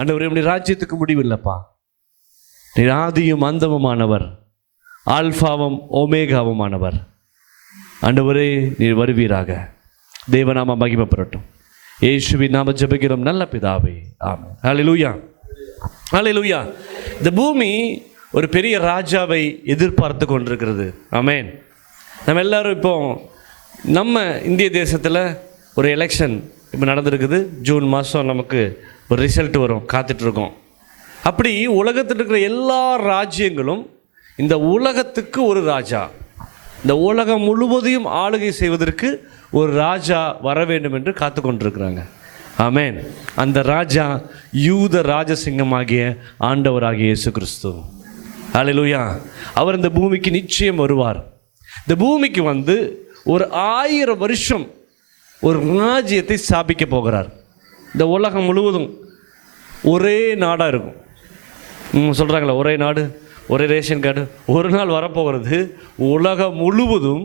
ஆண்டவரே உம்முடைய ராஜ்யத்துக்கு முடிவில்லைப்பா. நீர் ஆதியும் அந்தமுமானவர், ஆல்பாவும் ஓமேகாவுமானவர். ஆண்டவரே நீர் வருவீராக. தேவநாம மகிமைப்படட்டும். இயேசுவின் நாம ஜெபிக்கிறோம் நல்ல பிதாவே, ஆமென். ஹல்லேலூயா, ஹல்லேலூயா. இந்த பூமி ஒரு பெரிய ராஜாவை எதிர்பார்த்து கொண்டிருக்கிறது. ஆமென். நம்ம எல்லாரும் இப்போ நம்ம இந்திய தேசத்தில் ஒரு எலெக்ஷன் இப்போ நடந்திருக்குது. ஜூன் மாதம் நமக்கு ஒரு ரிசல்ட் வரும், காத்துட்ருக்கோம். அப்படி உலகத்தில் இருக்கிற எல்லா ராஜ்யங்களும் இந்த உலகத்துக்கு ஒரு ராஜா, இந்த உலகம் முழுவதையும் ஆளுகை செய்வதற்கு ஒரு ராஜா வர வேண்டும் என்று காத்து கொண்டிருக்கிறாங்க. ஆமென். அந்த ராஜா யூத ராஜசிங்கமாகிய ஆண்டவராகிய இயேசு கிறிஸ்து. ஹல்லேலூயா. அவர் இந்த பூமிக்கு நிச்சயம் வருவார். இந்த பூமிக்கு வந்து ஒரு 1000 வருஷம் ஒரு ராஜ்யத்தை ஸ்தாபிக்க போகிறார். இந்த உலகம் முழுவதும் ஒரே நாடாக இருக்கும். சொல்கிறாங்களா, ஒரே நாடு ஒரே ரேஷன் கார்டு. ஒரு நாள் வரப்போகிறது உலகம் முழுவதும்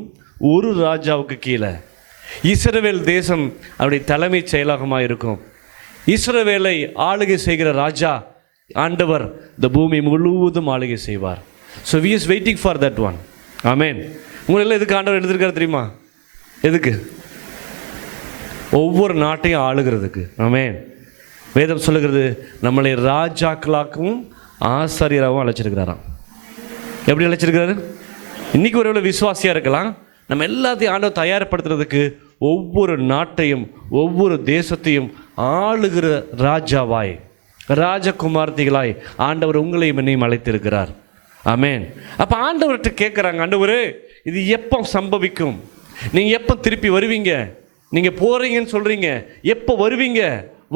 ஒரு ராஜாவுக்கு கீழே இஸ்ரவேல் தேசம் அவருடைய தலைமைச் செயலகமாக இருக்கும். இஸ்ரவேலை ஆளுகை செய்கிற ராஜா ஆண்டவர் இந்த பூமி முழுவதும் ஆளுகை செய்வார். So we is waiting for that one. ஆமென். உங்களெல்லாம் எதுக்கு ஆண்டவர் எடுத்திருக்காரு தெரியுமா? எதுக்கு? ஒவ்வொரு நாட்டையும் ஆளுகிறதுக்கு. ஆமென். வேதம் சொல்லுகிறது நம்மளை ராஜாக்களாகவும் ஆசாரியராகவும் அழைச்சிருக்கிறாராம். எப்படி அழைச்சிருக்கிறாரு? இன்றைக்கி ஒரு விசுவாசியாக இருக்கலாம். நம்ம எல்லாத்தையும் ஆண்டவர் தயார்படுத்துறதுக்கு ஒவ்வொரு நாட்டையும் ஒவ்வொரு தேசத்தையும் ஆளுகிற ராஜாவாய், ராஜகுமார்த்திகளாய் ஆண்டவர் உங்களையும் என்னையும் அழைத்திருக்கிறார். ஆமென். அப்போ ஆண்டவர்கிட்ட கேட்குறாங்க, ஆண்டவரே இது எப்போ சம்பவிக்கும்? நீங்கள் எப்போ திருப்பி வருவீங்க? நீங்கள் போகிறீங்கன்னு சொல்கிறீங்க, எப்போ வருவீங்க?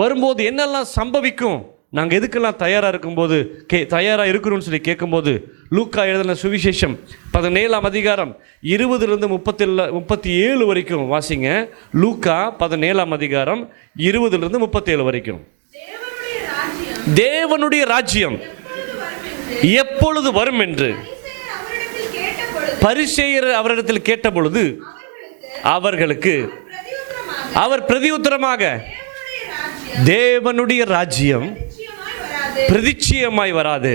வரும்போது என்னெல்லாம் சம்பவிக்கும்? நாங்கள் எதுக்கெல்லாம் தயாராக இருக்கும்போது தயாராக இருக்கணும்னு சொல்லி கேட்கும்போது லூக்கா எழுதின சுவிசேஷம் 17ஆம் அதிகாரம் 20லிருந்து 37 வரைக்கும் வாசிங்க. லூக்கா 17ஆம் அதிகாரம் 20லிருந்து 37 வரைக்கும். தேவனுடைய ராஜ்யம் எப்பொழுது வரும் என்று பரிசேயர் அவரிடத்தில் கேட்டபொழுது அவர்களுக்கு அவர் பிரதியுத்தரமாக, தேவனுடைய ராஜ்யம் பிரதிச்சயமாய் வராது,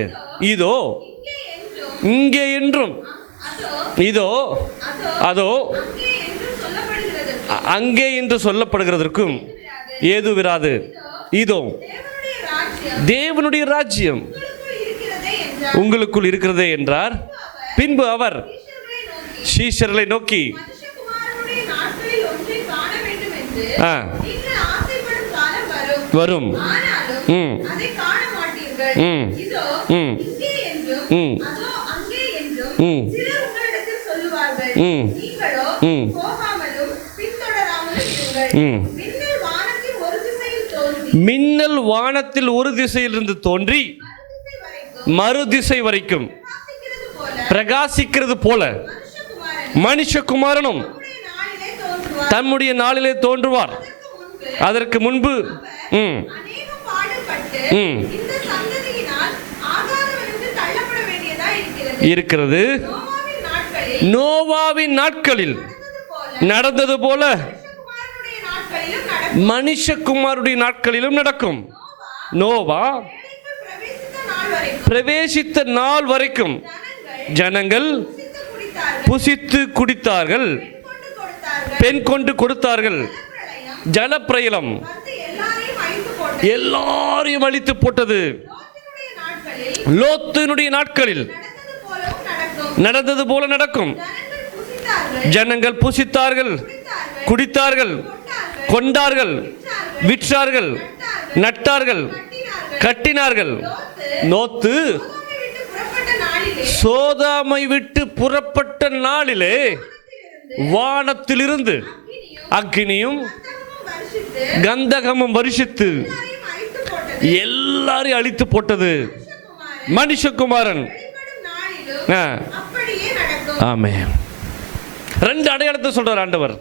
இதோ இங்கே என்றும், இதோ அதோ அங்கே என்று சொல்லப்படுகிறதற்கும் ஏது விராது. இதோ தேவனுடைய ராஜ்யம் உங்களுக்குள் இருக்கிறதே என்றார். பின்பு அவர் சீஷர்களை நோக்கி வரும் மின்னல் வானத்தில் ஒரு திசையிலிருந்து தோன்றி மறு திசை வரைக்கும் பிரகாசிக்கிறது போல மனுஷகுமாரனும் தம்முடைய நாளிலே தோன்றுவார். அதற்கு முன்பு இருக்கிறது. நோவாவின் நாட்களில் நடந்தது போல மனுஷகுமாருடைய நாட்களிலும் நடக்கும். நோவா பிரவேசித்த நாள் வரைக்கும் ஜனங்கள் புசித்து குடித்தார்கள், பெண் கொண்டு கொடுத்தார்கள். ஜலப்பிரளயம் எல்லாரையும் அழித்து போட்டது. லோத்தினுடைய நாட்களில் நடந்தது போல நடக்கும். ஜனங்கள் புசித்தார்கள், குடித்தார்கள், கொண்டார்கள், விற்றார்கள், நட்டார்கள், கட்டினார்கள். லோத்து சோதோமை விட்டு புறப்பட்ட நாளிலே வானத்திலிருந்து அக்கினியும் கந்தகமும் வருஷித்து எல்லாரையும் அழித்து போட்டது. மனுஷகுமாரன் ஆமென். 2 அடையாளத்தை சொல்றார் ஆண்டவர்.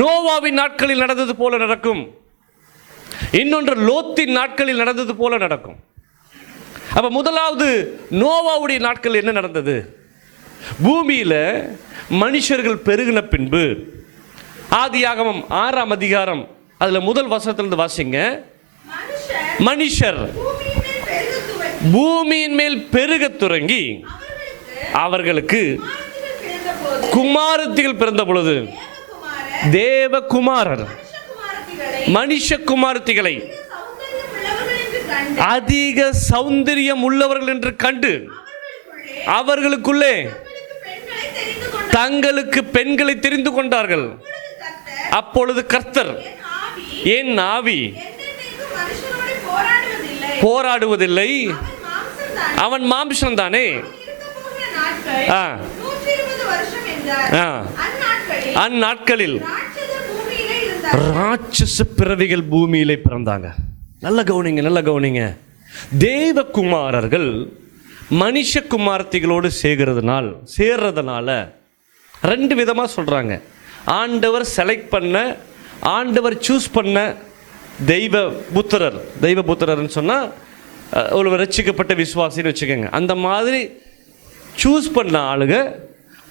நோவாவின் நாட்களில் நடந்தது போல நடக்கும், இன்னொன்று லோத்தின் நாட்களில் நடந்தது போல நடக்கும். அப்ப முதலாவது நோவாவுடைய நாட்கள் என்ன நடந்தது? பூமியில மனுஷர்கள் பெருகின பின்பு, ஆதியாகமம் 6ஆம் அதிகாரம் அதுல முதல் வசனத்திலிருந்து வாசிங்க. மனுஷர் பூமியின் மேல் பெருக துவங்கி அவர்களுக்கு குமாரத்திகள் பிறந்த பொழுது தேவகுமாரர் மனுஷகுமாரத்திகளை அதிக சௌந்தரியம் உள்ளவர்கள் என்று கண்டு அவர்களுக்குள்ளே தங்களுக்கு பெண்களை தெரிந்து கொண்டார்கள். அப்பொழுது கர்த்தர், என் ஆவி போராடுவதில்லை, அவன் மாம்சம் தானே. அந்நாட்களில் ராட்சச பிறவிகள் பூமியிலே பிறந்தாங்க. நல்ல கவனிங்க, நல்ல கவனிங்க. தேவகுமாரர்கள் மனுஷகுமாரத்திகளோடு சேர்றதுனால ரெண்டு விதமாக சொல்கிறாங்க. ஆண்டவர் செலக்ட் பண்ண, ஆண்டவர் சூஸ் பண்ண தெய்வ புத்திரர்னு சொன்னால் ஒரு ரட்சிக்கப்பட்ட விசுவாசின்னு வச்சுக்கோங்க. அந்த மாதிரி சூஸ் பண்ண ஆளுங்க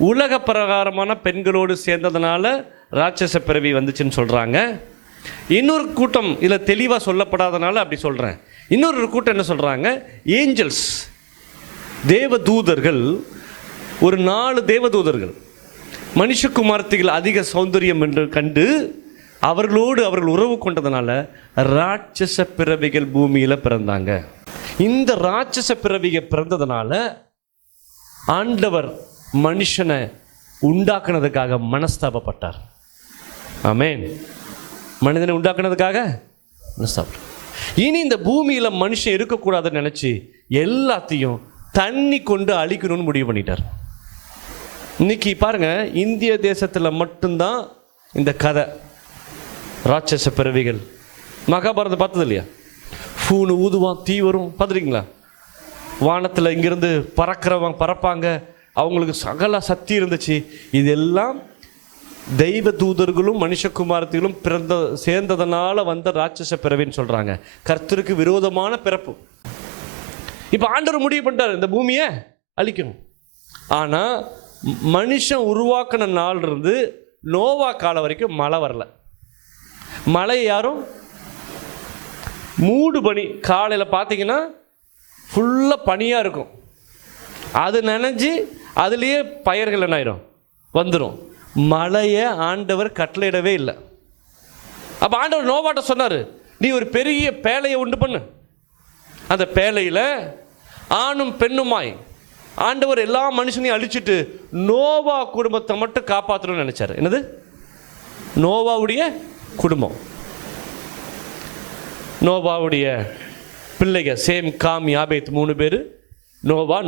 உலக பிரகாரமான பெண்களோடு சேர்ந்ததுனால ராட்சச பிறவி வந்துச்சுன்னு சொல்கிறாங்க. இன்னொரு கூட்டம் இதில் தெளிவாக சொல்லப்படாதனால அப்படி சொல்கிறேன். இன்னொரு கூட்டம் என்ன சொல்கிறாங்க, ஏஞ்சல்ஸ், தேவதூதர்கள், ஒரு 4 தேவதூதர்கள் மனுஷகுமாரத்திகள் அதிக சௌந்தரியம் என்று கண்டு அவர்களோடு அவர்கள் உறவு கொண்டதுனால ராட்சச பிறவிகள் பூமியில் பிறந்தாங்க. இந்த ராட்சச பிறவிகள் பிறந்ததுனால ஆண்டவர் மனுஷனை உண்டாக்குனதுக்காக மனஸ்தாபப்பட்டார். ஆமென். மனிதனை உண்டாக்குனதுக்காக மனஸ்தாபப்பட்டார். இனி இந்த பூமியில் மனுஷன் இருக்கக்கூடாதுன்னு நினச்சி எல்லாத்தையும் தண்ணி கொண்டு அழிக்கணும்னு முடிவு பண்ணிட்டார். இன்னைக்கு பாருங்க, இந்திய தேசத்தில் மட்டும்தான் இந்த கதை ராட்சச பிறவிகள். மகாபாரதம் பார்த்தது இல்லையா? ஃபூனு ஊதுவான், தீ வரும், பார்த்துருக்கீங்களா? வானத்தில் இங்கிருந்து பறப்பாங்க, அவங்களுக்கு சகல சக்தி இருந்துச்சு. இதெல்லாம் தெய்வ தூதர்களும் மனுஷகுமாரத்திலும் சேர்ந்ததனால வந்த ராட்சச பிறவின்னு சொல்கிறாங்க. கர்த்தருக்கு விரோதமான பிறப்பு. இப்போ ஆண்டவர் முடிவு பண்ணிட்டார் இந்த பூமியை அழிக்கணும். ஆனால் மனுஷன் உருவாக்கின நாள் இருந்து நோவா காலம் வரைக்கும் மழை வரல. மழை யாரும் மூடு பனி, காலையில் பார்த்தீங்கன்னா ஃபுல்லாக பனியாக இருக்கும். அது நனைஞ்சி அதுலேயே பயிர்கள் என்ன ஆயிரும், வந்துடும். மழையை ஆண்டவர் கட்டளையிடவே இல்லை. அப்போ ஆண்டவர் நோவாட்ட சொன்னார், நீ ஒரு பெரிய பேழையை உண்டு பண்ணு. அந்த பேழையில் ஆணும் பெண்ணுமாய் ஆண்டவர் எல்லா மனுஷனையும் அழிச்சிட்டு நோவா குடும்பத்தை மட்டும் காப்பாற்றணும்னு நினைச்சார். என்னது? நோவாவுடைய குடும்பம், நோவாவுடைய பிள்ளைகள் சேம், காம், யாபேத் 3 பேர்.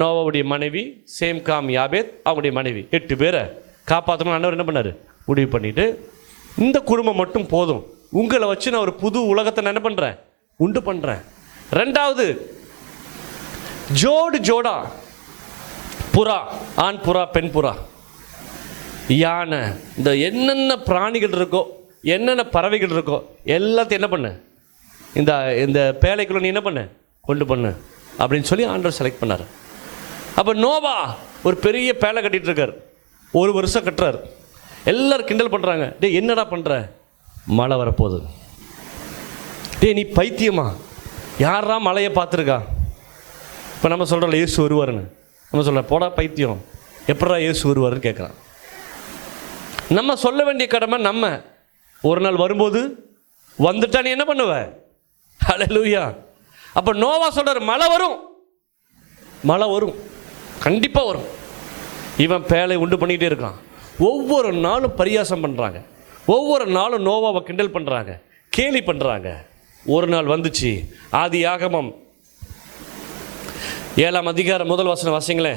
நோவாவுடைய மனைவி சேம், காம், யாபேத் அவங்களுடைய மனைவி 8 பேரை காப்பாற்றணும் ஆண்டவர் என்ன பண்ணார், முடிவு பண்ணிட்டு, இந்த குடும்பம் மட்டும் போதும், உங்களை வச்சு நான் ஒரு புது உலகத்தை நான் என்ன பண்ணுறேன், உண்டு பண்ணுறேன். 2வது ஜோடா புறா, ஆண் புறா, பெண் புறா, யானை, இந்த என்னென்ன பிராணிகள் இருக்கோ, என்னென்ன பறவைகள் இருக்கோ எல்லாத்தையும் என்ன பண்ணு, இந்த பேழைக்குள்ள நீ என்ன பண்ணு, கொண்டு பண்ணு அப்படின்னு சொல்லி ஆண்டவர் செலக்ட் பண்ணார். அப்போ நோவா ஒரு பெரிய பேழை கட்டிகிட்டு இருக்கார். 1 வருஷம் கட்டுறார். எல்லோரும் கிண்டல் பண்ணுறாங்க, டே என்னடா பண்ணுற, மழை வரப்போகுது. டே நீ பைத்தியமா, யாரா மழையை பார்த்துருக்கா? இப்போ நம்ம சொல்கிறோம்ல இயேசு வருவாருன்னு, நம்ம சொல்கிறோம் போடா பைத்தியம், எப்படா இயேசு வருவாருன்னு கேட்குறான். நம்ம சொல்ல வேண்டிய கடமை, நம்ம ஒரு நாள் வரும்போது வந்துட்டா நீ என்ன பண்ணுவ, ஹல்லேலூயா. அப்போ நோவா சொல்கிறார், மழை வரும், மழை வரும், கண்டிப்பாக வரும். இவன் பேழை உண்டு பண்ணிகிட்டே இருக்கான். ஒவ்வொரு நாளும் பரியாசம் பண்ணுறாங்க, ஒவ்வொரு நாளும் நோவாவை கிண்டல் பண்ணுறாங்க, கேலி பண்ணுறாங்க. ஒரு நாள் வந்துச்சு. ஆதியாகமம் 7ஆம் அதிகாரம் 1 வசனம் வாசிங்களே.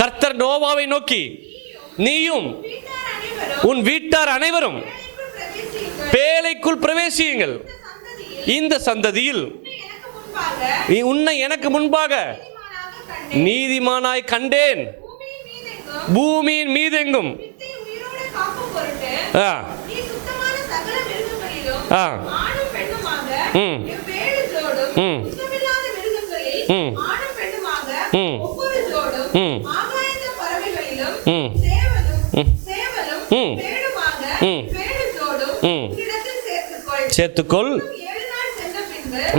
கர்த்தர் நோவாவை நோக்கி, நீயும் உன் வீட்டார் அனைவரும் பேழைக்குள் பிரவேசியுங்கள். இந்த சந்ததியில் உன்னை எனக்கு முன்பாக நீதிமானாய் கண்டேன். பூமியின் மீதெங்கும் சேர்த்துக்கொள்.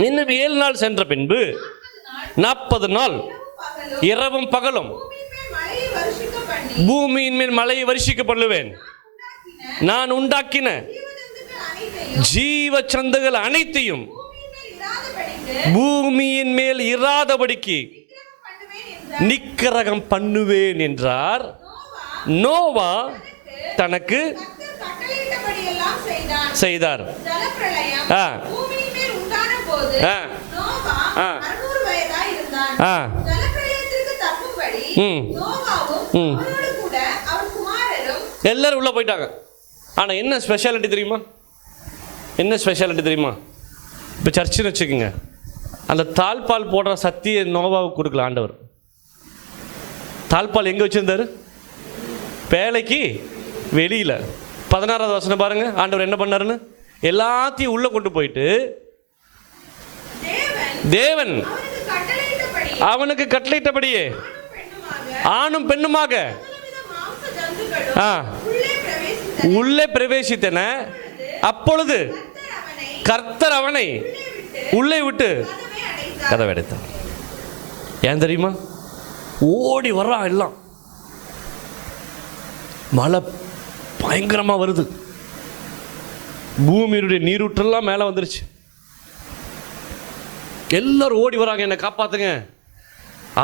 இன்னும் 7 நாள் சென்ற பின்பு 40 நாள் இரவும் பகலும் பூமியின் மேல் மழையை வருஷிக்க பண்ணுவேன். நான் உண்டாக்கின ஜீவ சந்துகள் அனைத்தையும் பூமியின் மேல் இராதபடிக்கு நிக்கிரகம் பண்ணுவேன் என்றார். நோவா தனக்கு செய்தார். எல்லாரும் உள்ள போயிட்டாங்க. ஆனா என்ன ஸ்பெஷாலிட்டி தெரியுமா? என்ன ஸ்பெஷாலிட்டி தெரியுமா? இப்போ சர்ச்சுன்னு வச்சுக்கோங்க, அந்த தாழ்பால் போடுற சக்தியை நோவாவுக்கு கொடுக்கல ஆண்டவர். தாழ்பால் எங்கே வச்சிருந்தாரு? பேழைக்கு வெளியில். 16வது வசனம் பாருங்க, ஆண்டவர் என்ன பண்ணாருன்னு. எல்லாத்தையும் உள்ள கொண்டு போயிட்டு தேவன் அவனுக்கு கட்டளையிட்டபடியே ஆணும் பெண்ணுமாக உள்ளே பிரவேசித்தன. அப்பொழுது கர்த்தர் அவனை உள்ளே விட்டு கதவை அடைத்தார். ஏன் தெரியுமா? ஓடி வர்றான். எல்லாம் மழை பயங்கரமா வருது, பூமியுடைய நீரூற்றெல்லாம் மேலே வந்துருச்சு. எல்லாரும் ஓடி வராங்க, என்னை காப்பாத்துங்க.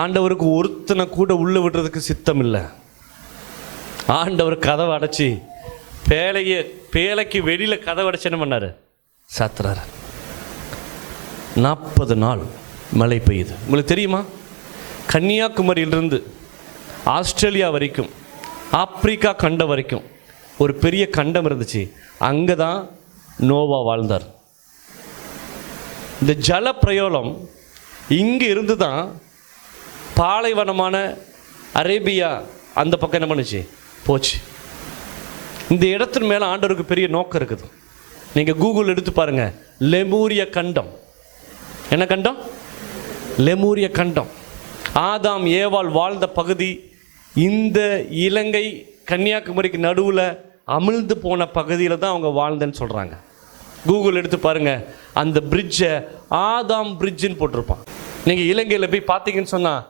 ஆண்டவருக்கு ஒருத்தனை கூட உள்ள விடுறதுக்கு சித்தம் இல்லை. ஆண்டவர் கதவை அடைச்சி பேழைக்கு வெளியில கதவை அடைச்சு என்ன பண்ணாரு? சாத்துறாரு. 40 நாள் மழை பெய்யுது. உங்களுக்கு தெரியுமா? கன்னியாகுமரியிலிருந்து ஆஸ்திரேலியா வரைக்கும், ஆப்பிரிக்கா கண்டம் வரைக்கும் ஒரு பெரிய கண்டம் இருந்துச்சு. அங்கே தான் நோவா வாழ்ந்தார். இந்த ஜல பிரயோகம் இங்கே இருந்து தான் பாலைவனமான அரேபியா அந்த பக்கம் என்ன பண்ணுச்சு? போச்சு. இந்த இடத்தின் மேலே ஆண்டவருக்கு பெரிய நோக்கம் இருக்குது. நீங்கள் கூகுள் எடுத்து பாருங்க, லெமூரிய கண்டம். என்ன கண்டம்? லெமூரிய கண்டம். ஆதாம் ஏவாள் வாழ்ந்த பகுதி இந்த இலங்கை கன்னியாகுமரிக்கு நடுவில் அமிழ்ந்து போன பகுதியில் தான் அவங்க வாழ்ந்தேன்னு சொல்கிறாங்க. கூகுள் எடுத்து பாருங்கள், அந்த பிரிட்ஜை ஆதாம் பிரிட்ஜுன்னு போட்டிருப்பான். நீங்கள் இலங்கையில் போய் பார்த்தீங்கன்னு சொன்னால்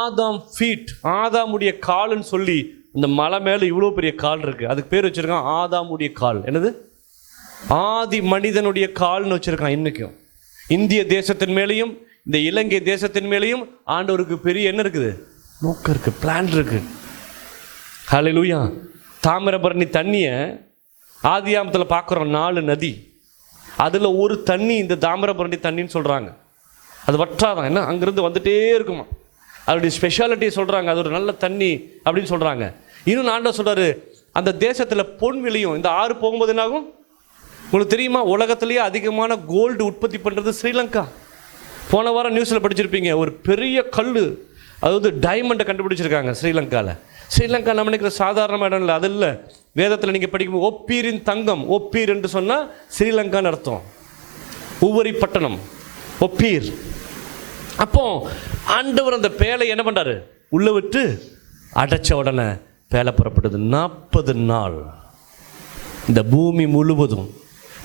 ஆதாம் ஃபீட், ஆதாமுடைய கால்னு சொல்லி இந்த மலை மேலே இவ்வளோ பெரிய கால் இருக்குது. அதுக்கு பேர் வச்சுருக்கான் ஆதாமுடைய கால். என்னது? ஆதி மனிதனுடைய கால்னு வச்சுருக்கான். இன்றைக்கும் இந்திய தேசத்தின் மேலேயும் இந்த இலங்கை தேசத்தின் மேலேயும் ஆண்டவருக்கு பெரிய என்ன இருக்குது? நோக்கம் இருக்குது, பிளான் இருக்குது. ஹல்லேலூயா. தாமிரபரணி தண்ணியை ஆதியாமத்தில் பார்க்குறோம், 4 நதி. அதில் ஒரு தண்ணி இந்த தாமிரபரணி தண்ணின்னு சொல்கிறாங்க. அது வற்றாதான், என்ன அங்கேருந்து வந்துட்டே இருக்குமா. அதோடைய ஸ்பெஷாலிட்டியை சொல்கிறாங்க, அது ஒரு நல்ல தண்ணி அப்படின்னு சொல்கிறாங்க. இன்னும் ஆண்டவர் சொல்கிறாரு, அந்த தேசத்தில் பொன் விளையும். இந்த ஆறு போகும்போது என்ன ஆகும்? உங்களுக்கு தெரியுமா? உலகத்திலேயே அதிகமான கோல்டு உற்பத்தி பண்ணுறது ஸ்ரீலங்கா. போன வாரம் நியூஸில் படிச்சிருப்பீங்க, ஒரு பெரிய கல், அதாவது டைமண்டை கண்டுபிடிச்சிருக்காங்க ஸ்ரீலங்காவில். ஸ்ரீலங்கா நம்ம நினைக்கிற சாதாரண இடம் இல்லை, அது இல்லை. வேதத்தில் நீங்கள் படிக்கும் ஒப்பீரின் தங்கம், ஒப்பீர் என்று சொன்னால் ஸ்ரீலங்கான்னு அர்த்தம். உவரி பட்டணம், ஒப்பீர். அப்போ ஆண்டவர் அந்த பேலை என்ன பண்ணுறாரு? உள்ள விட்டு அடைச்ச உடனே பேலை புறப்பட்டது. 40 நாள் இந்த பூமி முழுவதும்,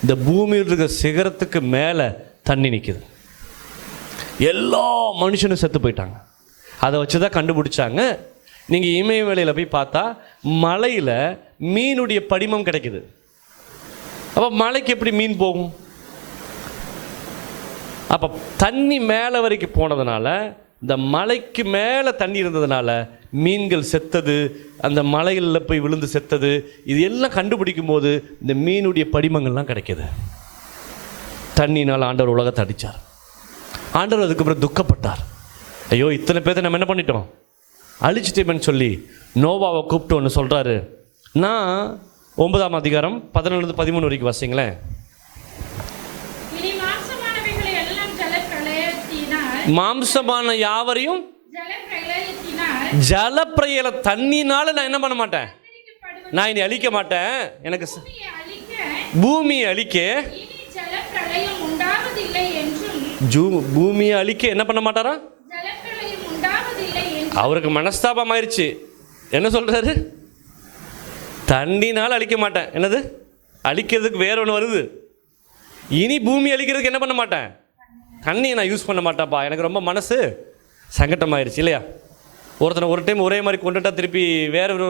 இந்த பூமியில் இருக்கிற சிகரத்துக்கு மேலே தண்ணி நிற்குது. எல்லா மனுஷனும் செத்து போயிட்டாங்க. அதை வச்சு தான் கண்டுபிடிச்சாங்க. நீங்கள் இமயமலையில் போய் பார்த்தா மலையில் மீனுடைய படிமம் கிடைக்குது. அப்போ மலைக்கு எப்படி மீன் போகும்? அப்போ தண்ணி மேலே வரைக்கும் போனதுனால, இந்த மலைக்கு மேலே தண்ணி இருந்ததுனால மீன்கள் செத்தது, அந்த மலைகளில் போய் விழுந்து செத்தது. இது எல்லாம் கண்டுபிடிக்கும் போது இந்த மீனுடைய படிமங்கள்லாம் கிடைக்கிது. தண்ணினால் ஆண்டவர் உலகத்தை அடித்தார். ஆண்டவர் அதுக்கப்புறம் துக்கப்பட்டார். ஐயோ, இத்தனை பேர்த்தை நம்ம என்ன பண்ணிட்டோம்? அழிச்சிட்டேன்னு சொல்லி நோவாவை கூப்பிட்டு ஒன்று சொல்கிறாரு. நான் 9ஆம் அதிகாரம் 14-13 வரைக்கும் வாசிங்களேன். மாம்சமான யாவரையும் ஜலப்பிரளய தண்ணினால நான் என்ன பண்ண மாட்டேன்? நான் இனி அழிக்க மாட்டேன். எனக்கு பூமியை அழிக்க, பூமியை அழிக்க என்ன பண்ண மாட்டாரா? அவருக்கு மனஸ்தாபம் ஆயிடுச்சு. என்ன சொல்றாரு? தண்ணினால அழிக்க மாட்டேன். என்னது? அழிக்கிறதுக்கு வேற ஒன்று வருது. இனி பூமி அழிக்கிறதுக்கு என்ன பண்ண மாட்டேன்? தண்ணியை நான் யூஸ் பண்ண மாட்டேன்ப்பா, எனக்கு ரொம்ப மனசு சங்கட்டமாயிருச்சு இல்லையா? ஒருத்தனை ஒரு டைம் ஒரே மாதிரி கொண்டுட்டா திருப்பி வேற ஒரு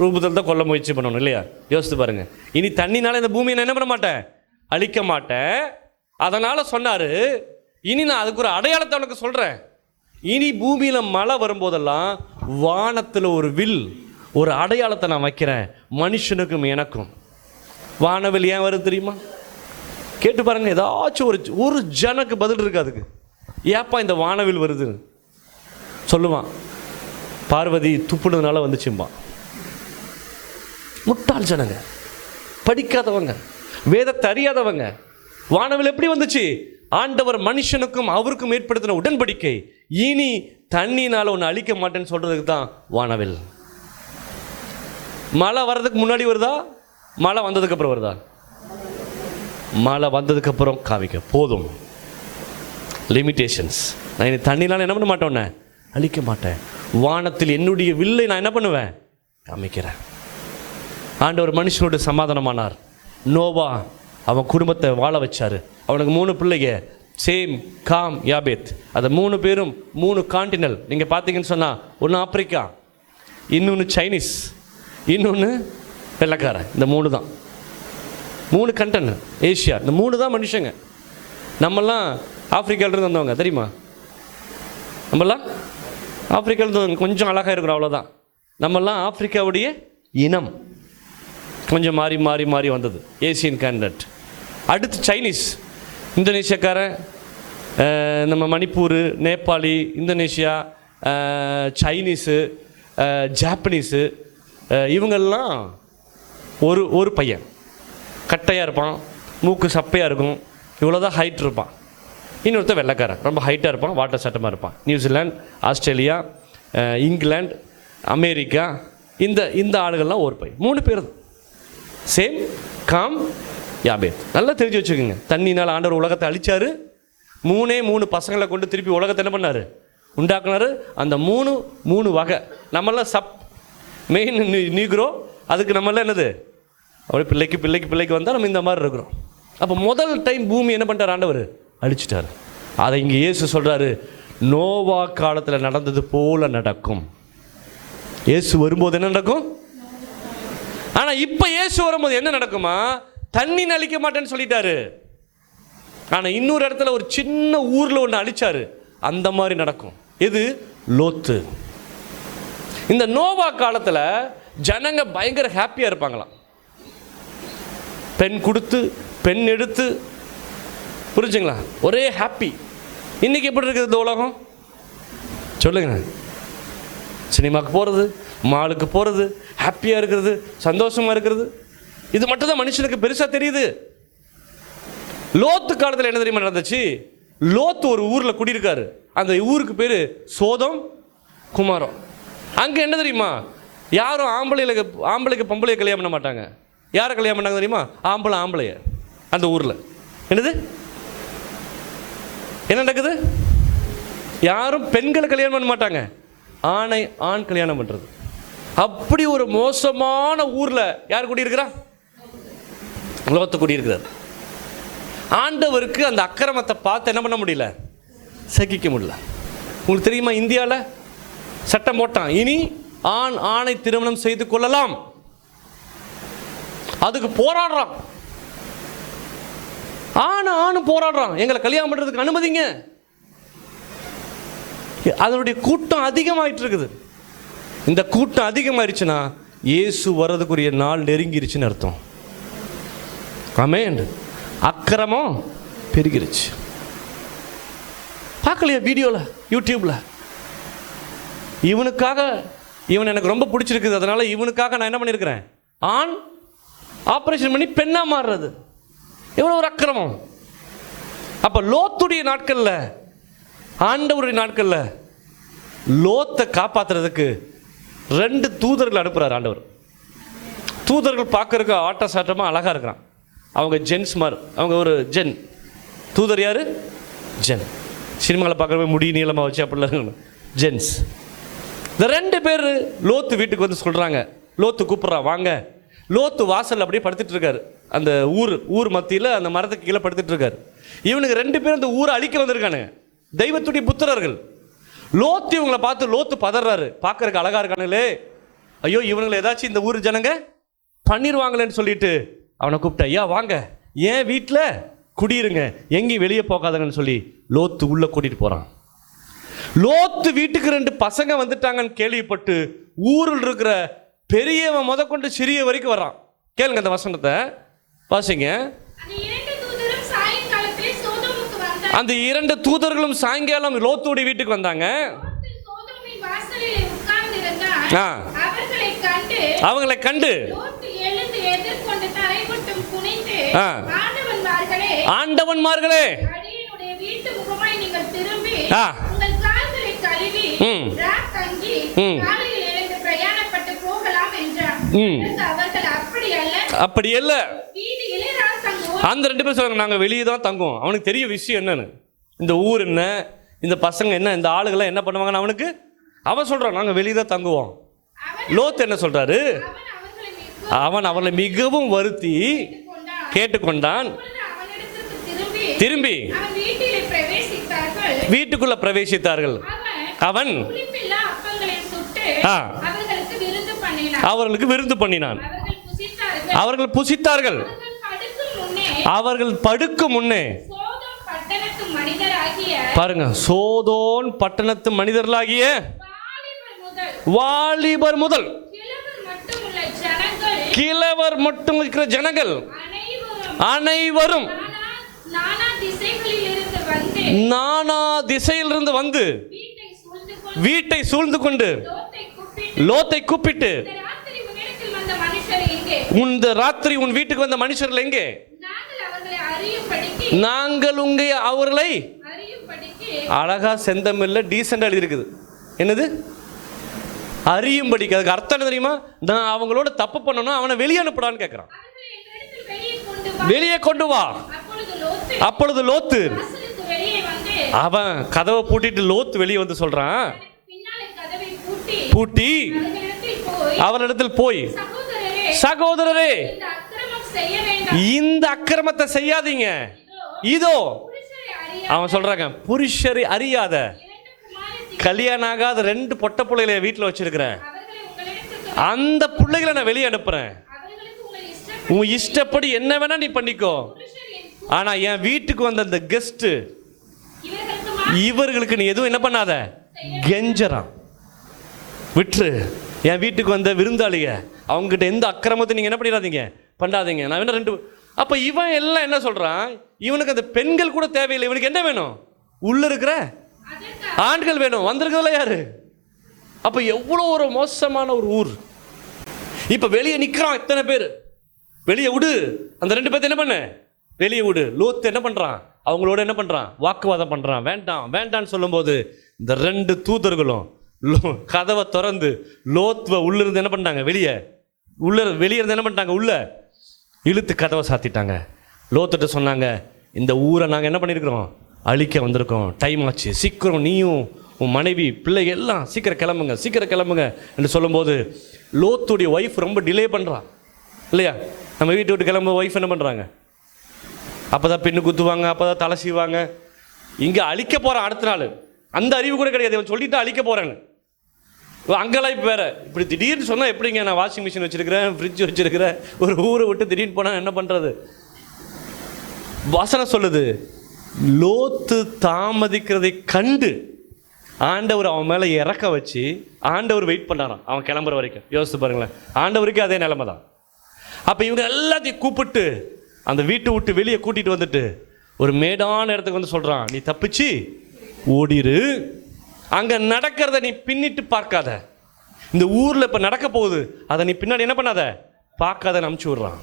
ரூபத்தில் தான் கொல்ல முயற்சி பண்ணணும் இல்லையா? யோசித்து பாருங்கள். இனி தண்ணினால இந்த பூமியை நான் என்ன பண்ண மாட்டேன், அழிக்க மாட்டேன். அதனால் சொன்னார், இனி நான் அதுக்கு ஒரு அடையாளத்தை உனக்கு சொல்கிறேன். இனி பூமியில் மழை வரும்போதெல்லாம் வானத்தில் ஒரு வில், ஒரு அடையாளத்தை நான் வைக்கிறேன் மனுஷனுக்கும் எனக்கும். வானவில் ஏன் வருது தெரியுமா? கேட்டு பாருங்க. ஏதாச்சும் ஒரு ஜனக்கு பதில் இருக்கு அதுக்கு. ஏப்பா இந்த வானவில் வருதுன்னு சொல்லுவான். பார்வதி துப்புனதுனால வந்துச்சும்பா. முட்டாள் ஜனங்க, படிக்காதவங்க, வேதத்தை அறியாதவங்க. வானவில் எப்படி வந்துச்சு? ஆண்டவர் மனுஷனுக்கும் அவருக்கும் ஏற்படுத்தின உடன்படிக்கை. இனி தண்ணினால ஒன்று அழிக்க மாட்டேன்னு சொல்றதுக்கு தான் வானவில். மழை வர்றதுக்கு முன்னாடி வருதா, மழை வந்ததுக்கு அப்புறம் வருதா? மழை வந்ததுக்கு அப்புறம் காமிக்க போதும். லிமிட்டேஷன்ஸ். நான் இனி தண்ணினால என்ன பண்ண மாட்டேன், அழிக்க மாட்டேன். வானத்தில் என்னுடைய வில்லை நான் என்ன பண்ணுவேன், காமிக்கிறேன். ஆண்டவர் மனுஷனோட சமாதானமானார். நோவா அவன் குடும்பத்தை வாழ வச்சாரு. அவனுக்கு 3 பிள்ளைங்க, சேம், காம், யாபேத். அந்த 3 பேரும் 3 கான்டினல். நீங்கள் பார்த்தீங்கன்னு சொன்னால், ஒன்று ஆப்பிரிக்கா, இன்னொன்று சைனீஸ், இன்னொன்று வெள்ளக்காரன். இந்த 3 தான் 3 கண்டென்ட். ஏஷியா, இந்த 3 தான் மனுஷங்க. நம்மெல்லாம் ஆப்பிரிக்காவிலிருந்து வந்தவங்க தெரியுமா? நம்மெல்லாம் ஆப்பிரிக்காவிலிருந்து கொஞ்சம் அழகாக இருக்கிறோம், அவ்வளோதான். நம்மெல்லாம் ஆப்பிரிக்காவுடைய இனம். கொஞ்சம் மாறி மாறி மாறி வந்தது ஏசியன் கேண்டட். அடுத்து சைனீஸ், இந்தோனேஷியாக்காரன், நம்ம Manipur, Nepali, Indonesia, Chinese, Japanese, இவங்கெல்லாம் ஒரு பையன் கட்டையாக இருப்பான், மூக்கு சப்பையாக இருக்கும், இவ்வளோதான் ஹைட் இருப்பான். இன்னொருத்தர் வெள்ளைக்காரன், ரொம்ப ஹைட்டாக இருப்பான், வாட்டர் சட்டமாக இருப்பான். நியூசிலாந்து, ஆஸ்திரேலியா, இங்கிலாந்து, அமெரிக்கா, இந்த ஆளுகள்லாம் ஒரு பையன். 3 பேர் சேம், காம், யாபேத். நல்லா தெரிஞ்சு வச்சுக்கோங்க. தண்ணினால் ஆண்டவர் உலகத்தை அழிச்சாரு. 3 பசங்களை கொண்டு திருப்பி உலகத்தை என்ன பண்ணார், உண்டாக்குனாரு. அந்த 3 வகை. நம்மளாம் மெயின் நீக்ரோ. அதுக்கு நம்மளாம் என்னது, அப்படியே பிள்ளைக்கு வந்தால் நம்ம இந்த மாதிரி இருக்கிறோம். அப்போ முதல் டைம் பூமி என்ன பண்ணிட்டார், ஆண்டவர் அழிச்சிட்டார். அதை இங்கே இயேசு சொல்கிறாரு, நோவா காலத்தில் நடந்தது போல நடக்கும். இயேசு வரும்போது என்ன நடக்கும்? ஆனால் இப்போ இயேசு வரும்போது என்ன நடக்குமா, தண்ணி அழிக்க மாட்டேன்னு சொல்லிட்டாரு. ஆனால் இன்னொரு இடத்துல ஒரு சின்ன ஊரில் ஒன்று அழிச்சாரு. அந்த மாதிரி நடக்கும். இது லோத்து. இந்த நோவா காலத்தில் ஜனங்க பயங்கர ஹாப்பியாக இருப்பாங்களாம். பெண் கொடுத்து பெண் எடுத்து, புரிஞ்சுங்களா, ஒரே ஹாப்பி. இன்னைக்கு எப்படி இருக்குது இந்த உலகம் சொல்லுங்க? சினிமாவுக்கு போகிறது, மாலுக்கு போகிறது, ஹாப்பியாக இருக்கிறது, சந்தோஷமாக இருக்கிறது, இது மட்டும் தான் மனுஷனுக்கு பெருசாக தெரியுது. லோத்து காலத்தில் என்ன தெரியுமா நடந்துச்சு? லோத்து ஒரு ஊரில் குடியிருக்காரு. அந்த ஊருக்கு பேர் சோதம் குமாரம். அங்கே என்ன தெரியுமா, யாரும் ஆம்பளைக்கு பொம்பளையை கல்யாணம் பண்ண மாட்டாங்க. யாரை கல்யாணம் பண்ணாங்க தெரியுமா? ஆம்பளைய. அந்த ஊரில் என்னது என்ன நடக்குது? யாரும் பெண்களை கல்யாணம் பண்ண மாட்டாங்க, ஆண் கல்யாணம் பண்ணுறது. அப்படி ஒரு மோசமான ஊரில் யார் குடியிருக்கிறா? லோத்து குடியிருக்கிறார். ஆண்டவருக்கு அந்த அக்கிரமத்தை பார்த்து என்ன பண்ண முடியல, சகிக்க முடியல. உங்களுக்கு தெரியுமா, இந்தியாவில் சட்டம் போட்டான், இனி ஆணை திருமணம் செய்து கொள்ளலாம். அதுக்கு போராடுறான். ஆணும் போராடுறான், எங்களை கல்யாணம் பண்றதுக்கு அனுமதிங்க. அதனுடைய கூட்டம் அதிகமாயிட்டு இருக்குது. இந்த கூட்டம் அதிகமாயிருச்சுன்னா இயேசு வர்றதுக்குரிய நாள் நெருங்கிருச்சுன்னு அர்த்தம். ஆமென். அக்கிரமம் பெருகிருச்சு. பார்க்கலையா வீடியோவில், யூடியூப்ல? இவன் எனக்கு ரொம்ப பிடிச்சிருக்குது, அதனால இவனுக்காக நான் என்ன பண்ணியிருக்கிறேன், ஆண் ஆப்ரேஷன் பண்ணி பெண்ணா மாறுறது. எவ்வளோ ஒரு அக்கிரமம். அப்போ லோத்துடைய நாட்களில், ஆண்டவருடைய நாட்களில் லோத்தை காப்பாற்றுறதுக்கு 2 தூதர்கள் அனுப்புகிறார் ஆண்டவர். தூதர்கள் பார்க்கறதுக்கு ஆட்ட சாட்டமாக அழகாக இருக்கிறான். அவங்க ஜென்ஸ் மாதிரி, அவங்க ஒரு ஜென். தூதர் யார்? ஜென். சினிமாவில் பார்க்குறப்ப முடி நீளமாக வச்சு அப்படிலாம் இருக்கணும், ஜென்ஸ். இந்த 2 பேர் லோத்து வீட்டுக்கு வந்து சொல்கிறாங்க. லோத்து கூப்பிட்றான், வாங்க. லோத்து வாசல் அப்படியே படுத்துட்டு இருக்காரு. அந்த ஊர் மத்தியில் அந்த மரத்துக்கு கீழே படுத்துட்டு இருக்காரு. இவனுக்கு 2 பேரும் இந்த ஊரை அழிக்க வந்திருக்கானுங்க, தெய்வத்துடைய புத்திரர்கள். லோத்து இவங்களை பார்த்து லோத்து பதறாரு, பார்க்கறதுக்கு அழகா இருக்கானுங்களே, ஐயோ இவங்களை ஏதாச்சும் இந்த ஊர் ஜனங்க பண்ணிடுவாங்களேன்னு சொல்லிட்டு அவனை கூப்பிட்ட, ஐயா வாங்க, ஏன் வீட்டில் குடியிருங்க, எங்கேயும் வெளியே போகாதங்கன்னு சொல்லி லோத்து உள்ள கூட்டிட்டு போறான். லோத்து வீட்டுக்கு 2 பசங்க வந்துட்டாங்கன்னு கேள்விப்பட்டு ஊரில் இருக்கிற பெரியவன் முதற்கொண்டு சிறிய வரைக்கும் வர்றான். கேளுங்க அந்த வசனத்தை வாசிங்க. அந்த 2 தூதர்களும் சாயங்காலம் லோத்துடைய வீட்டுக்கு வந்தாங்க. அவங்களை கண்டு ஆண்டவன்மார்களே, அப்படி அல்ல. அந்த 2 பேர் சொல்றாங்க, நாங்க வெளியே தான் தங்குவோம். அவனுக்கு தெரிய விஷயம் என்னன்னு, இந்த ஊர் என்ன, இந்த பசங்க என்ன, இந்த ஆளுகளை என்ன பண்ணுவாங்கன்னு அவனுக்கு அவன் சொல்றான், நாங்க வெளியே தான் தங்குவோம். லோத் என்ன சொல்றாரு, அவன் அவர்களை மிகவும் வருத்தி கேட்டுக்கொண்டான். திரும்பி வீட்டுக்குள்ள பிரவேசித்தார்கள். அவன் அவர்களுக்கு விருந்து பண்ணினான். அவர்கள் புசித்தார்கள். அவர்கள் படுக்கும் முன்னே பாருங்க, சோதோன் பட்டணத்து மனிதர்களாகிய வாலிபர் முதல் கிழவர் மட்டும் இருக்கிற ஜனங்கள் அனைவரும் நானா திசையிலிருந்து வந்து வீட்டை சூழ்ந்து கொண்டு லோத்தை கூப்பிட்டு, இந்த ராத்திரி உன் வீட்டுக்கு வந்த மனுஷர்கள் எங்கே? நாங்கள் உங்க அவர்களை அழகா செந்தமில்ல டீசெண்டா எழுதி இருக்குது. என்னது? அறியும்படிக்கு. அதுக்கு அர்த்தம் என்ன தெரியுமா? நான் அவங்களோட தப்பு பண்ணணும், அவனை வெளியே அனுப்புடான்னு கேட்கிறான். வெளியே கொண்டு வா. அப்பொழுது லோத்து அவன் கதவை பூட்டிட்டு லோத்து வெளியே வந்து சொல்றான், பூட்டி அவரிடத்தில் போய், சகோதரரே இந்த அக்கிரமத்தை செய்யாதீங்க, இதோ அவன் சொல்றாங்க, புருஷரை அறியாத கல்யாணம் ஆகாத 2 பொட்ட பிள்ளைகளை வீட்டில் வச்சிருக்கிறேன், அந்த பிள்ளைகளை நான் வெளியே அனுப்புறேன், உன் இஷ்டப்படி என்ன வேணா நீ பண்ணிக்கோ, ஆனா என் வீட்டுக்கு வந்த அந்த கெஸ்ட் இவர்களுக்கு நீ எதுவும் என்ன பண்ணாத, கெஞ்சறான், விட்டுரு. என் வீட்டுக்கு வந்த விருந்தாளிய அவங்ககிட்ட எந்த அக்கிரமத்தை நீங்க என்ன பண்ணிடாதீங்க, பண்ணாதீங்க. நான் வேணா 2. அப்ப இவன் எல்லாம் என்ன சொல்றான், இவனுக்கு அந்த பெண்கள் கூட தேவையில்லை, இவனுக்கு என்ன வேணும், உள்ள இருக்கிற ஆண்கள் வேணும். வந்திருக்கிறதுல யாரு? அப்ப எவ்வளவு ஒரு மோசமான ஒரு ஊர். இப்ப வெளியே நிக்கிறான், இத்தனை பேர் வெளியே விடு, அந்த 2 பேர்த்த என்ன பண்ண, வெளியே விடு. லோத்து என்ன பண்றான், அவங்களோட என்ன பண்றான், வாக்குவாதம் பண்றான். வேண்டாம் வேண்டான்னு சொல்லும் போது இந்த 2 தூதர்களும் கதவை திறந்து லோத்துவ உள்ள இருந்து என்ன பண்ணாங்க, வெளியே இருந்து என்ன பண்ணிட்டாங்க, உள்ள இழுத்து கதவை சாத்திட்டாங்க. லோத்துட்ட சொன்னாங்க, இந்த ஊரை நாங்கள் என்ன பண்ணியிருக்கிறோம், அழிக்க வந்திருக்கோம், டைம் ஆச்சு, சீக்கிரம் நீயும் உன் மனைவி பிள்ளை எல்லாம் சீக்கிரம் கிளம்புங்க என்று சொல்லும்போது லோத்துடைய ஒய்ஃப் ரொம்ப டிலே பண்ணுறான் இல்லையா? நம்ம வீட்டை விட்டு கிளம்ப ஒய்ஃப் என்ன பண்ணுறாங்க, அப்போ தான் பெண்ணு குத்துவாங்க, அப்போ தான் தலை செய்வாங்க. இங்கே அழிக்க போகிறான் அடுத்த நாள். அந்த அறிவு கூட கிடையாது, இவன் சொல்லிட்டு அழிக்க போகிறேன்னு. அங்கெல்லாம் இப்போ வேறு இப்படி திடீர்னு சொன்னால் எப்படிங்க, நான் வாஷிங் மிஷின் வச்சுருக்கிறேன், ஃப்ரிட்ஜ் வச்சுருக்கிறேன், ஒரு ஊரை விட்டு திடீர்னு போனால் என்ன பண்ணுறது? வசனம் சொல்லுது, லோத்து தாமதிக்கிறதை கண்டு ஆண்டவர் அவன் மேலே இறக்க வச்சு ஆண்டவர் வெயிட் பண்ணாராம் அவன் கிளம்புற வரைக்கும். யோசித்து பாருங்களேன், ஆண்டவருக்கு அதே நிலைமை தான். அப்போ இவங்க எல்லாத்தையும் கூப்பிட்டு அந்த வீட்டை விட்டு வெளியே கூட்டிகிட்டு வந்துட்டு ஒரு மேடான இடத்துக்கு வந்து சொல்கிறான், நீ தப்பிச்சு ஓடிரு, அங்கே நடக்கிறத நீ பின்னிட்டு பார்க்காத, இந்த ஊரில் இப்போ நடக்க போகுது அதை நீ பின்னாடி என்ன பண்ணாத, பார்க்காத அனுப்பிச்சி விடுறான்.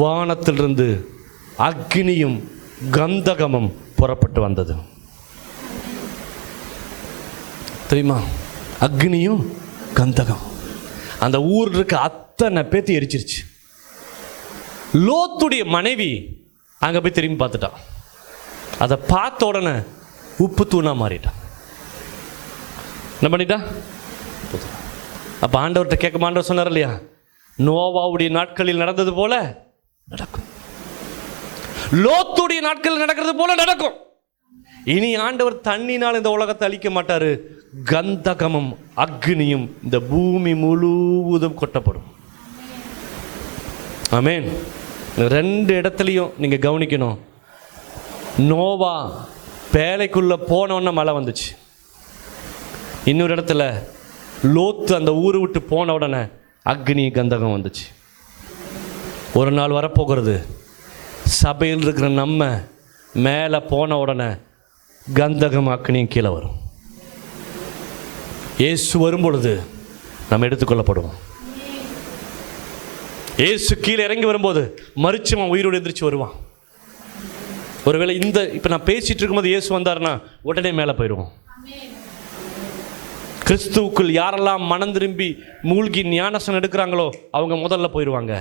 வானத்திலிருந்து அக்னியும் கந்தகமும் புறப்பட்டு வந்தது. தெரியுமா? அக்னியும் கந்தகம் அந்த ஊர் இருக்க அத்தனை பேத்தி எரிச்சிருச்சு. லோத்துடைய மனைவி அங்க போய் திரும்பி பார்த்துட்டான். அதை பார்த்த உடனே உப்பு தூணா மாறிட்டான். என்ன பண்ணிட்டா? அப்ப ஆண்டவர்கிட்ட கேட்க, ஆண்டவர் சொன்னார் இல்லையா, நோவாவுடைய நாட்களில் நடந்தது போல நடக்கும். லோத்துடைய நாட்கள் நடக்கிறது போல நடக்கும். இனி ஆண்டவர் தண்ணினால் இந்த உலகத்தை அழிக்க மாட்டாரு. கந்தகமும் அக்னியும் இந்த பூமி முழுவதும் கொட்டப்படும். ஆமென். 2 இடத்துலையும் நீங்க கவனிக்கணும். நோவா பேழைக்குள்ள போனோன்னு மழை வந்துச்சு. இன்னொரு இடத்துல லோத்து அந்த ஊரை விட்டு போன உடனே அக்னி கந்தகம் வந்துச்சு. ஒரு நாள் வரப்போகிறது, சபையில் இருக்கிற நம்ம மேலே போன உடனே கந்தகம் அக்னியும் கீழே வரும். இயேசு வரும் பொழுது நம்ம எடுத்துக்கொள்ளப்படுவோம். இயேசு கீழே இறங்கி வரும்போது மரிச்சவன் உயிரோடு எந்திரிச்சு வருவான். ஒருவேளை இப்போ நான் பேசிட்டு இருக்கும்போது இயேசு வந்தாருன்னா உடனே மேலே போயிடுவோம். கிறிஸ்துவுக்குள் யாரெல்லாம் மனம் திரும்பி மூழ்கி ஞானஸ்நானம் எடுக்கிறாங்களோ அவங்க முதல்ல போயிடுவாங்க.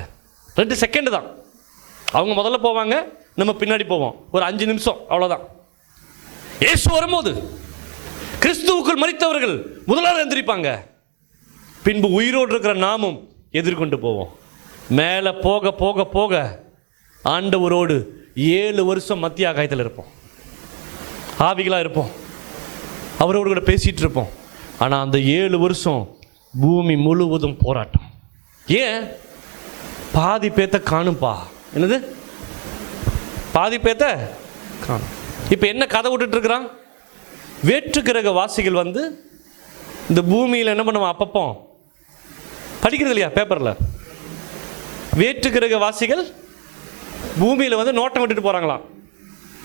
2 செகண்ட் தான். அவங்க முதல்ல போவாங்க, நம்ம பின்னாடி போவோம். ஒரு 5 நிமிஷம், அவ்வளோதான். இயேசு வரும்போது கிறிஸ்துவுக்குள் மரித்தவர்கள் முதலாவது எந்திரிப்பாங்க. பின்பு உயிரோடு இருக்கிற நாமும் எதிர்கொண்டு போவோம். மேலே போக போக போக ஆண்டவரோடு 7 வருஷம் மத்திய ஆகாயத்தில் இருப்போம். ஆவிகளாக இருப்போம், அவரோடு கூட பேசிகிட்டு இருப்போம். ஆனால் அந்த 7 வருஷம் பூமி முழுவதும் போராட்டம். ஏன்? பாதி பேத்த காணும்பா. என்னது? பாதி பேத்த காணும். இப்போ என்ன கதை விட்டுட்டு இருக்கிறான்? வேற்று கிரக வாசிகள் வந்து இந்த பூமியில் என்ன பண்ணுவான்? அப்பப்போ படிக்கிறது இல்லையா பேப்பரில்? வேற்று கிரக வாசிகள் பூமியில் வந்து நோட்டம் விட்டுட்டு போகிறாங்களாம்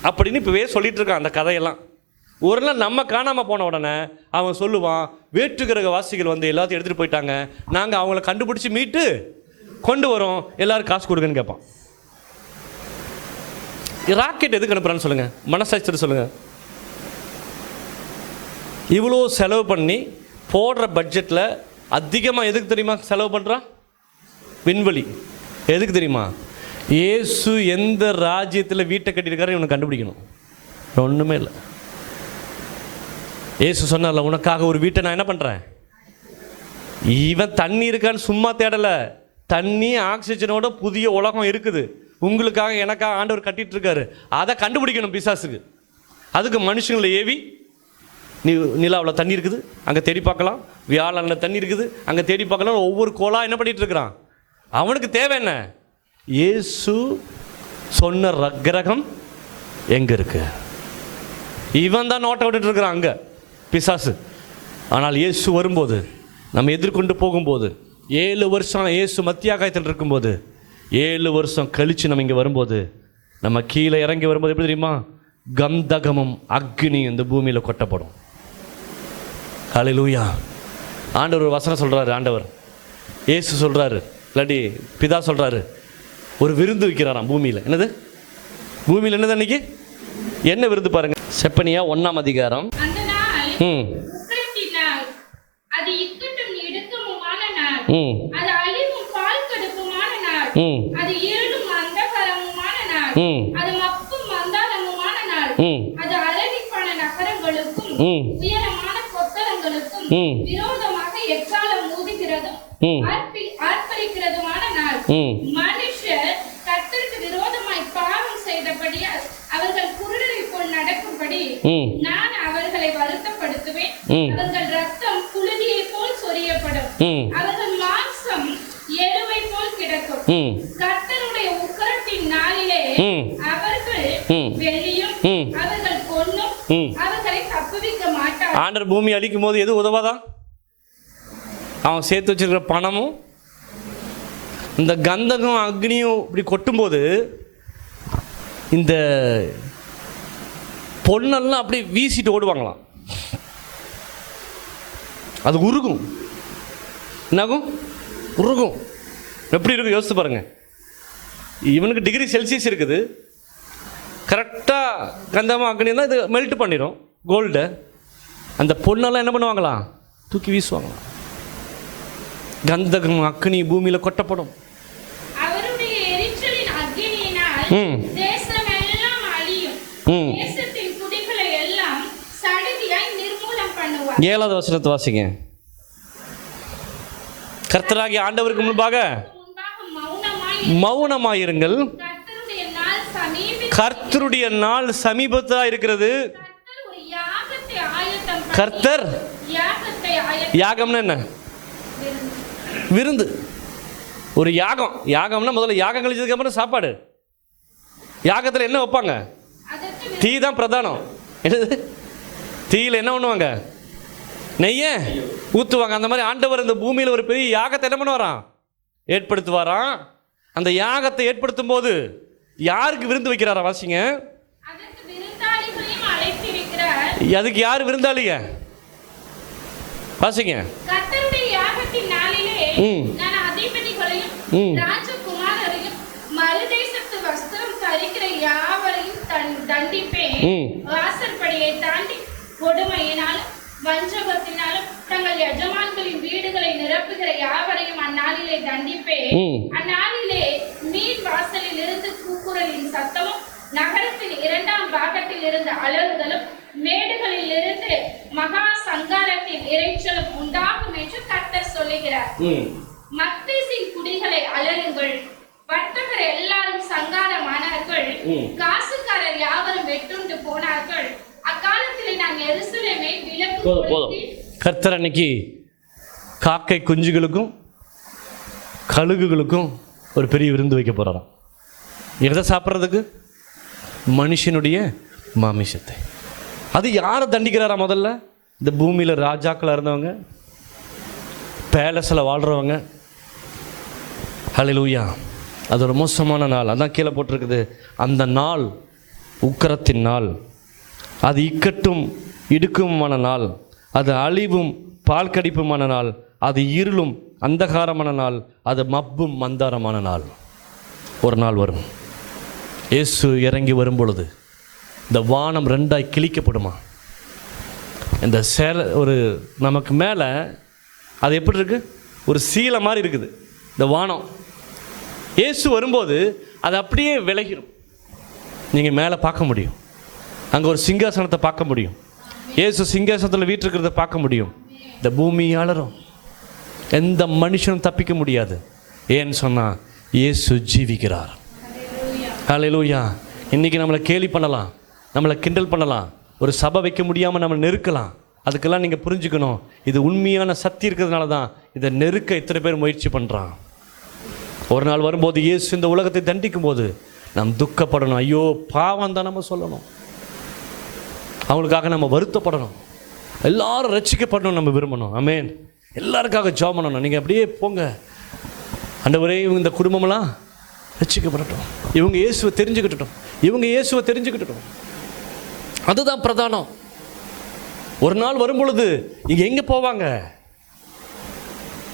அப்படின்னு இப்போவே சொல்லிட்டு இருக்கான் அந்த கதையெல்லாம். ஒரு நாள் நம்ம காணாமல் போன உடனே அவன் சொல்லுவான், வேற்று கிரக வாசிகள் வந்து எல்லாத்தையும் எடுத்துகிட்டு போயிட்டாங்க, நாங்கள் அவங்கள கண்டுபிடிச்சி மீட்டு கொண்டு வரோம், எல்லாரும் காசு கொடுங்கன்னு கேட்பான். ராக்கெட் எதுக்கு அனுப்புறான்னு சொல்லுங்கள், மனசாட்சியை சொல்லுங்கள். இவ்வளோ செலவு பண்ணி போடுற பட்ஜெட்டில் அதிகமாக எதுக்கு தெரியுமா செலவு பண்ணுறான்? விண்வெளி. எதுக்கு தெரியுமா? இயேசு எந்த ராஜ்யத்தில் வீட்டை கட்டியிருக்காரு இவனை கண்டுபிடிக்கணும். ஒன்றுமே இல்லை. இயேசு சொன்னார்ல, உனக்காக ஒரு வீட்டை நான் என்ன பண்ணுறேன். இவன் தண்ணி இருக்கான்னு சும்மா தேடலை. தண்ணி ஆக்சிஜனோட புதிய உலகம் இருக்குது. உங்களுக்காக எனக்காக ஆண்டவர் கட்டிட்டு இருக்காரு. அதை கண்டுபிடிக்கணும் பிசாசுக்கு. அதுக்கு மனுஷங்களை ஏவி, நிலாவில் தண்ணி இருக்குது அங்கே தேடி பார்க்கலாம், வியாழனில் தண்ணி இருக்குது அங்கே தேடி பார்க்கலாம், ஒவ்வொரு கோளாக என்ன பண்ணிட்டு இருக்கிறான். அவனுக்கு தேவை என்ன? இயேசு சொன்ன கிரகம் எங்கே இருக்கு? இவன் தான் நோட்டை விட்டுட்டு இருக்கிறான் அங்கே பிசாசு. ஆனால் இயேசு வரும்போது, நம்ம எதிர்கொண்டு போகும்போது, 7 வருஷம் இயேசு மத்திய ஆகாயத்தில் இருக்கும்போது, 7 வருஷம் கழித்து நம்ம இங்கே வரும்போது, நம்ம கீழே இறங்கி வரும்போது எப்படி தெரியுமா? கந்தகமும் அக்னியும் இந்த பூமியில் கொட்டப்படும். ஹல்லேலூயா. ஆண்டவர் ஒரு வசனம் சொல்கிறாரு. ஆண்டவர் இயேசு சொல்கிறாரு, இல்லாட்டி பிதா சொல்கிறாரு, ஒரு விருந்து வைக்கிறாராம் பூமியில். என்னது? பூமியில் என்னது அன்னைக்கு? என்ன விருந்து பாருங்க. செப்பனியா 1ஆம் அதிகாரம். அது இக்கட்டும் இடுக்கமுமான நாள், அது அழிவும் பால் கடுப்புமான நாள், அது இருளும் அந்தகாரமுமான நாள், அது மப்பும் மந்தாரமுமான நாள், அது அரணிப்பான நகரங்களுக்கும் உயரமான கொத்தளங்களுக்கும் விரோதமாக எக்காலம் ஊதுகிறதும் ஆர்ப்பரிக்கிறதுமான நாள். மனுஷர் கர்த்தருக்கு விரோதமாய் பாவம் செய்தபடியால் அவர்கள் குருடரை போல் நடக்கும்படி நான் அவர்களை வருத்தப்படுத்துவேன். அவர்கள் ரத்தம் புழுதியை போல் சொரியப்படும், அவர்கள் மாம்சம் எருவை போல் கிடக்கும். கர்த்தருடைய உக்கிரத்தின் நாளிலே அவர்கள் வெள்ளியும் அவர்கள் பொன்னும் அவர்களை தப்புவிக்க மாட்டார். ஆண்டவர் பூமி அழிக்கும் போது எது உதவாதான்? அவன் சேர்த்து வச்சிருக்கிற பணமும் இந்த கந்தகம் அக்னியும் இப்படி கொட்டும்போது இந்த பொண்ணெல்லாம் அப்படி வீசிட்டு ஓடுவாங்களாம். அது உருகும். என்னாகும்? உருகும். எப்படி இருக்கும் யோசித்து பாருங்க. இவனுக்கு டிகிரி செல்சியஸ் இருக்குது. கரெக்டாக கந்தகம் அக்னி தான் இது மெல்ட் பண்ணிடும் கோல்டை. அந்த பொண்ணெல்லாம் என்ன பண்ணுவாங்களாம்? தூக்கி வீசுவாங்களாம். கந்தகம் அக்னி பூமியில் கொட்டப்படும். அவருடைய எரிச்சலின் அக்னியினால் தேசமெல்லாம் அழியும். தேசத்தின் குடிகளை எல்லாம் சடுதியாய் நிர்மூலம் பண்ணுவார். 7வது வசனத்தை வாசிங்க. கர்த்தராகிய ஆண்டவருக்கு முன்பாக மௌனமாயிருங்கள், கர்த்தருடைய நாள் சமீபத்தா இருக்கிறது. கர்த்தர் ஒரு யாகத்தை ஆயத்தம் பண்ணி- கர்த்தர் யாகத்தை ஆயத்தம் யாகம்னா என்ன? விருந்து. ஒரு யாகம். யாகம்னா முதல்ல யாகம் கழிச்சதுக்கு அப்புறம் சாப்பாடு. யாகத்தில் என்ன வைப்பாங்க? அதற்கு தீ தான் பிரதானம். என்னது? தீயில என்ன பண்ணுவாங்க? நெய்ய ஊற்றுவாங்க. அந்த மாதிரி ஆண்டவர் இந்த பூமியில் ஒரு பெரிய யாகத்தை என்ன பண்ணுவாராம்? ஏற்படுத்துவாராம். அந்த யாகத்தை ஏற்படுத்தும் போது யாருக்கு விருந்து வைக்கிறாரா? வாசிங்க. அதற்கு விருந்தாளிகளையும் அழைத்திருக்கிறார். அதுக்கு யார் விருந்தாளிங்க? வாசிங்க. கர்த்தருடைய யாகத்தின் நாளிலே ம். நான் அதிபதிகளையும் ம். ராஜகுமாரரையும் மறுதேசத்து வஸ்திரம் தரிக்கிற யாவரையும் தண்டிப்பேன். ம். வாசற்படியை தாண்டி கொடுமையினாலும் வஞ்சகத்தினாலும் தங்கள் எஜமான்களின் வீடுகளை நிரப்புகிற யாவரையும் அந்நாளிலே தண்டிப்பேன். ம். அந்நாளிலே மீன் வாசலில் இருந்து கூக்குரலின் சத்தமும் நகரத்தின் 2ஆம் பாகத்தில் இருந்து அலறுதலும் மேடுகளில் இருந்து மகா சங்காரத்தின் இரைச்சலும் உண்டாகும் என்று கர்த்தர் சொல்லுகிறார். மக்தேசின் குடிகளை அலறுங்கள், வர்த்தகர் எல்லாரும் சங்காரமானார்கள், காசுக்காரர் யாவரும் வெட்டுண்டு போனார்கள். அக்காலத்திலே நான் எருசலேமை விலக்கு கொளுத்தி கர்த்தர் அன்னைக்கு காக்கை குஞ்சுகளுக்கும் கழுகுகளுக்கும் ஒரு பெரிய விருந்து வைக்க போறாராம். எதை சாப்பிட்றதுக்கு? மனுஷனுடைய மாமிசத்தை. அது யாரை தண்டிக்கிறாரா? முதல்ல இந்த பூமியில் ராஜாக்களாக இருந்தவங்க, பேலஸில் வாழ்கிறவங்க. ஹல்லேலூயா. அது ஒரு மோசமான நாள். அதான் கீழே போட்டிருக்குது, அந்த நாள் உக்கிரத்தின் நாள், அது இக்கட்டும் இடுக்குமான நாள், அது அழிவும் பால் கடிப்புமான நாள், அது இருளும் அந்தகாரமான நாள், அது மப்பும் மந்தாரமான நாள். ஒரு நாள் வரும். இயேசு இறங்கி வரும் பொழுது இந்த வானம் ரெண்டாய் கிழிக்கப்படுமா? இந்த ஒரு நமக்கு மேலே அது எப்படி இருக்கு? ஒரு சீலை மாதிரி இருக்குது இந்த வானம். இயேசு வரும்போது அது அப்படியே விலகிடும். நீங்கள் மேலே பார்க்க முடியும். அங்கே ஒரு சிங்காசனத்தை பார்க்க முடியும். இயேசு சிங்காசனத்தில் வீற்றிருக்கிறத பார்க்க முடியும். இந்த பூமி அலறும். எந்த மனுஷனும் தப்பிக்க முடியாது. ஏன்னு சொன்னால் இயேசு ஜீவிக்கிறார். ஹல்லேலூயா. இன்றைக்கி நம்மளை கேலி பண்ணலாம், நம்மளை கிண்டல் பண்ணலாம், ஒரு சபை வைக்க முடியாமல் நம்மளை நெருக்கலாம். அதுக்கெல்லாம் நீங்கள் புரிஞ்சுக்கணும், இது உண்மையான சக்தி இருக்கிறதுனால தான் இதை நெருக்க இத்தனை பேர் முயற்சி பண்ணுறான். ஒரு நாள் வரும்போது இயேசு இந்த உலகத்தை தண்டிக்கும் போது நாம் துக்கப்படணும். ஐயோ பாவம் தான் நம்ம சொல்லணும். அவங்களுக்காக நம்ம வருத்தப்படணும். எல்லாரும் ரட்சிக்கப்படணும் நம்ம விரும்பணும். ஆமென். எல்லாருக்காக ஜெபம் பண்ணணும். நீங்கள் அப்படியே போங்க, ஆண்டவரே இவங்க இந்த குடும்பமெல்லாம் ரட்சிக்கப்படட்டும், இவங்க இயேசுவை தெரிஞ்சுக்கிட்டட்டும், இவங்க இயேசுவை தெரிஞ்சுக்கிட்டட்டும். அதுதான் பிரதானம். ஒரு நாள் வரும் பொழுது இங்கே எங்கே போவாங்க?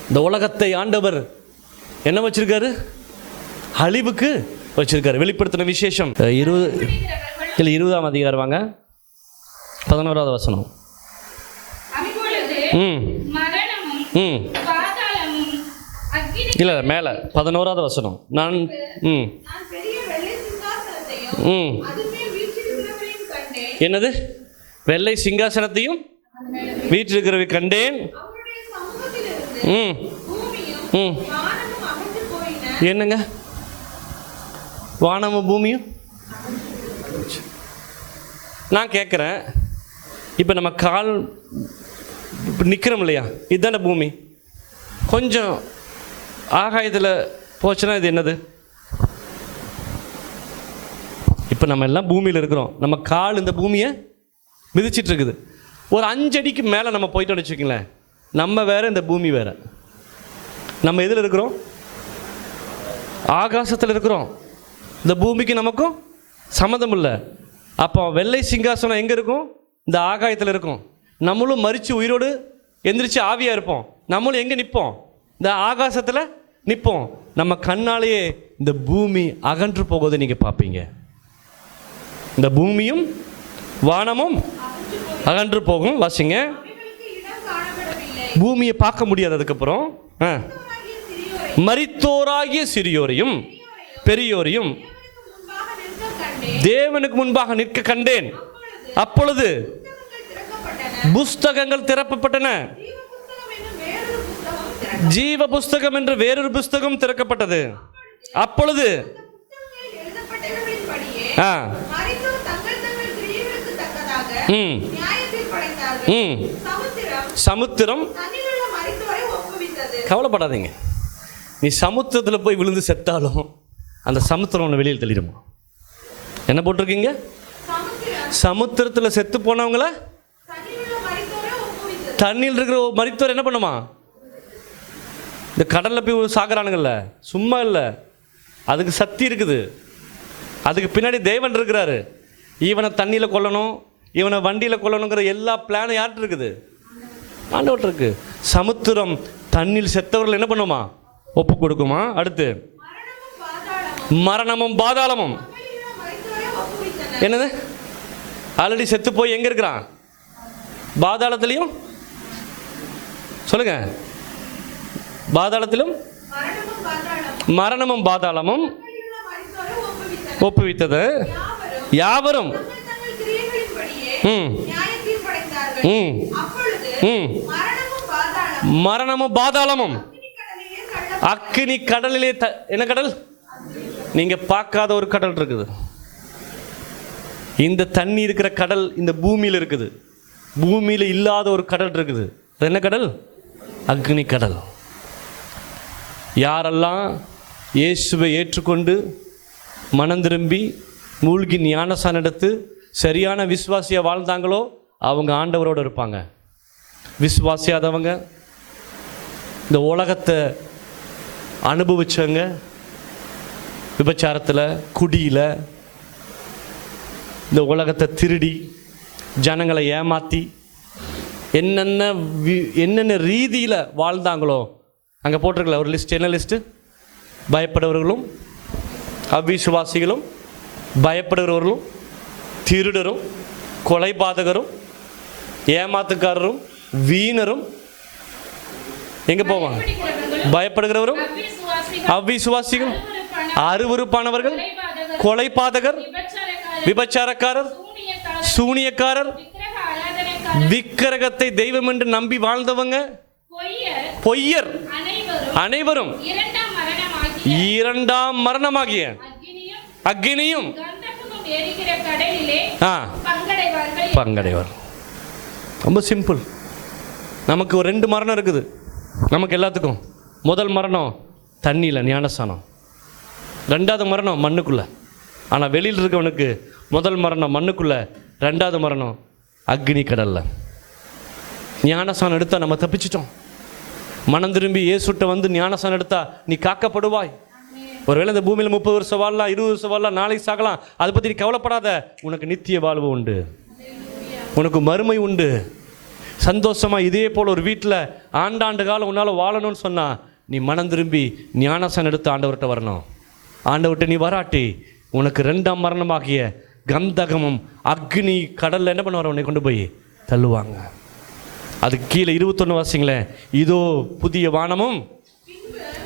இந்த உலகத்தை ஆண்டவர் என்ன வச்சிருக்காரு? அழிவுக்கு வச்சிருக்காரு. வெளிப்படுத்தின விசேஷம் 20ஆம் அதிகாரம் வாங்க, 11வது வசனம். மரணமும் பாதாளமும் அக்கினி இல்லை மேலே 11வது வசனம். நான் பெரிய வெள்ளை சிங்காசனத்தையும் அதுமேல் வீற்றிருக்கிறவரையும் கண்டேன். என்னது? வெள்ளை சிங்காசனத்தையும் வீற்றிருக்கிறவை கண்டேன். அவருடைய சமூகத்திலிருந்து பூமியும் வானமும் அகன்று போயின. என்னங்க? வானமும் பூமியும்? நான் கேட்குறேன், இப்போ நம்ம கால் நிற்கிறோம் இல்லையா, இதுதானே பூமி. கொஞ்சம் ஆகாயத்தில் போச்சுன்னா இது என்னது? இப்போ நம்ம எல்லாம் பூமியில் இருக்கிறோம். நம்ம கால் இந்த பூமியை மிதிச்சிட்டு இருக்குது. ஒரு 5 அடிக்கு மேலே நம்ம போயிட்டோம்னு வச்சுக்கோங்களேன், நம்ம வேற, இந்த பூமி வேற. நம்ம எதில் இருக்கிறோம்? ஆகாசத்தில் இருக்கிறோம். இந்த பூமிக்கு நமக்கும் சம்மந்தம் இல்லை. அப்போ வெள்ளை சிங்காசனம் எங்கே இருக்கும்? இந்த ஆகாயத்தில் இருக்கும். நம்மளும் மரித்து உயிரோடு எந்திரிச்சு ஆவியாக இருப்போம். நம்மளும் எங்கே நிற்போம்? இந்த ஆகாசத்தில் நிற்போம். நம்ம கண்ணாலேயே இந்த பூமி அகன்று போவதை நீங்கள் பார்ப்பீங்க. இந்த பூமியும் வானமும் அகன்று போகும். வாசிங்க. பூமியை பார்க்க முடியாது. அதுக்கப்புறம் மரித்தோராகிய சிறியோரையும் பெரியோரையும் தேவனுக்கு முன்பாக நிற்க கண்டேன். அப்பொழுது புஸ்தகங்கள் திறக்கப்பட்டன. ஜீவ புஸ்தகம் என்று வேறொரு புஸ்தகம் திறக்கப்பட்டது. அப்பொழுது ஆ மரித்தோர் தங்கள் தங்கள் கிரியைகளுக்கு தக்கதாக ம் நியாயத்தில் படைத்தார்கள். ம் சமுத்திரம் சமுத்திரம் தன்னிலுள்ள மரித்தோரை ஒப்புவித்தது. கவலைப்படாதீங்க. நீ சமுத்திரத்தில் போய் விழுந்து செத்தாலும் அந்த சமுத்திரம் ஒன்று வெளியில் தள்ளிடுமா? என்ன போட்டிருக்கீங்க? சமுத்திரத்தில் செத்து போனவங்கள தன்னிலுள்ள மரித்தோரை ஒப்புவித்தது. தண்ணியில் இருக்கிற மரித்தோர் என்ன பண்ணுமா? இந்த கடலில் போய் சாகுறானுங்கள்ல, சும்மா இல்லை, அதுக்கு சக்தி இருக்குது. அதுக்கு பின்னாடி தேவன் இருக்கிறாரு. இவனை தண்ணியில் கொல்லணும், இவனை வண்டியில் கொல்லணுங்கிற எல்லா பிளானும் யார்கிட்ட இருக்குது? ஆண்டவர்கிட்ட இருக்கு. சமுத்திரம் தண்ணியில் செத்தவர்கள் என்ன பண்ணுமா? ஒப்பு கொடுக்குமா? அடுத்து மரணமும் பாதாளமும் தன்னிலுள்ள மரித்தோரை ஒப்புவித்தன. என்னது? ஆல்ரெடி செத்து போய் எங்கே இருக்கிறான்? பாதாளத்திலையும் சொல்லுங்க. பாதாளத்திலும் மரணமும் பாதாளமும் மரணமும் பாதாளமும் தன்னிலுள்ள மரித்தோரை ஒப்புவித்தன. ஒப்புவித்தது யாவரும் தங்கள் தங்கள் கிரியைகளின்படியே ம் நியாயத்தில் படைத்தார்கள். ம் அப்பொழுது ம் மரணமும் பாதாளமும் அக்கினி கடலிலே என்ன கடல்? நீங்க பார்க்காத ஒரு கடல் இருக்குது. இந்த தண்ணி இருக்கிற கடல் இந்த பூமியில் இருக்குது. பூமியில் இல்லாத ஒரு கடல் இருக்குது. அது என்ன கடல்? அக்னி கடல். யாரெல்லாம் இயேசுவை ஏற்றுக்கொண்டு மனம் திரும்பி மூழ்கி ஞானஸ்நானம் எடுத்து சரியான விசுவாசியாக வாழ்ந்தாங்களோ அவங்க ஆண்டவரோடு இருப்பாங்க. விசுவாசியாதவங்க, இந்த உலகத்தை அனுபவிச்சவங்க, விபச்சாரத்தில், குடியில், இந்த உலகத்தை திருடி ஜனங்களை ஏமாற்றி என்னென்ன ரீதியில் வாழ்ந்தாங்களோ அங்கே போட்டிருக்கல ஒரு லிஸ்ட். என்ன லிஸ்ட்டு? பயப்படுறவர்களும், அவிசுவாசிகளும், பயப்படுகிறவர்களும், திருடரும், கொலைபாதகரும், ஏமாத்துக்காரரும், வீணரும். எங்கே போவாங்க? பயப்படுகிறவரும், அவிசுவாசிகள், அருவருப்பானவர்கள், கொலைபாதகர், விபச்சாரக்காரர், சூனியக்காரர், விக்கிரகத்தை தெய்வம் என்று நம்பி வாழ்ந்தவங்க, பொய்யர் அனைவரும் இரண்டாம் மரணமாகிய அக்கினியும் பங்கடைவார். ரொம்ப சிம்பிள். நமக்கு ஒரு 2 மரணம் இருக்குது நமக்கு எல்லாத்துக்கும். முதல் மரணம் தண்ணியில் ஞானஸ்நானம், 2வது மரணம் மண்ணுக்குள்ள. ஆனால் வெளியில் இருக்கவனுக்கு முதல் மரணம் மண்ணுக்குள்ள, 2வது மரணம் அக்னி கடலில். ஞானஸ்நானம் எடுத்தால் நம்ம தப்பிச்சிட்டோம். மனம் திரும்பி இயேசுட்ட வந்து ஞானஸ்நானம் எடுத்தா நீ காக்கப்படுவாய். ஒருவேளை இந்த பூமியில் 30 வருஷம் வாழலாம், 20 வருஷம் வாழலாம், நாளைக்கு சாகலாம். அதை பற்றி நீ கவலைப்படாத. உனக்கு நித்திய வாழ்வு உண்டு, உனக்கு மறுமை உண்டு. சந்தோஷமாக இதே போல் ஒரு வீட்டில் ஆண்டாண்டு காலம் உன்னால் வாழணும்னு சொன்னால் நீ மனம் திரும்பி ஞானஸ்நானம் எடுத்து ஆண்டவர்கிட்ட வரணும். ஆண்டவர்கிட்ட நீ வராட்டி உனக்கு 2ஆம் மரணமாகிய கந்தகமும் அக்னி கடலில் என்ன பண்ணுவார்? உன்னை கொண்டு போய் தள்ளுவாங்க. அதுக்கு கீழே 21 வாசிங்களேன். இதோ புதிய வானமும்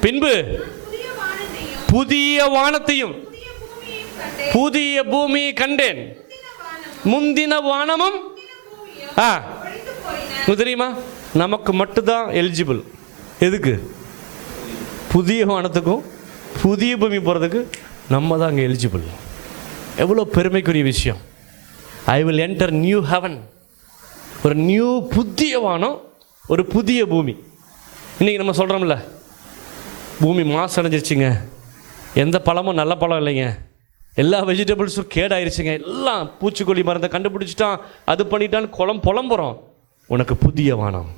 பின்பு புதிய வானத்தையும் புதிய பூமியை கண்டேன். முந்தின வானமும் தெரியுமா? நமக்கு மட்டும்தான் எலிஜிபிள். எதுக்கு? புதிய வானத்துக்கும் புதிய பூமி போகிறதுக்கு நம்ம தான் அங்கே எலிஜிபிள். எவ்வளோ பெருமைக்குரிய விஷயம். I will enter new heaven. ஒரு நியூ புதிய வானம், ஒரு புதிய பூமி. இன்றைக்கி நம்ம சொல்கிறோம்ல, பூமி மாசு அடைஞ்சிருச்சுங்க, எந்த பழமும் நல்ல பழம் இல்லைங்க, எல்லா வெஜிடபிள்ஸும் கேடாயிருச்சுங்க, எல்லாம் பூச்சிக்கொல்லி மருந்தை கண்டுபிடிச்சிட்டான், அது பண்ணிட்டான்னு புலம்புறோம். உனக்கு புதிய வானம்,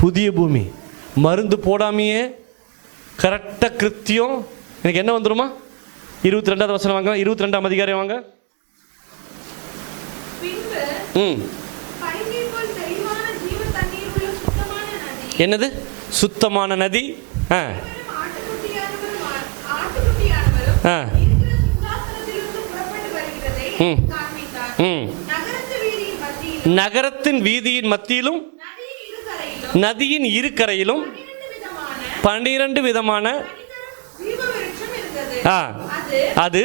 புதிய பூமி, மருந்து போடாமையே கரெக்டாக கிருத்தியம். எனக்கு என்ன வந்துருமா? 22வது வசனம் வாங்க, 22ஆம் அதிகாரம் வாங்க. என்னது? சுத்தமான நதி. நகரத்தின் வீதியின் மத்தியிலும் நதியின் இரு கரையிலும் 12 விதமான அது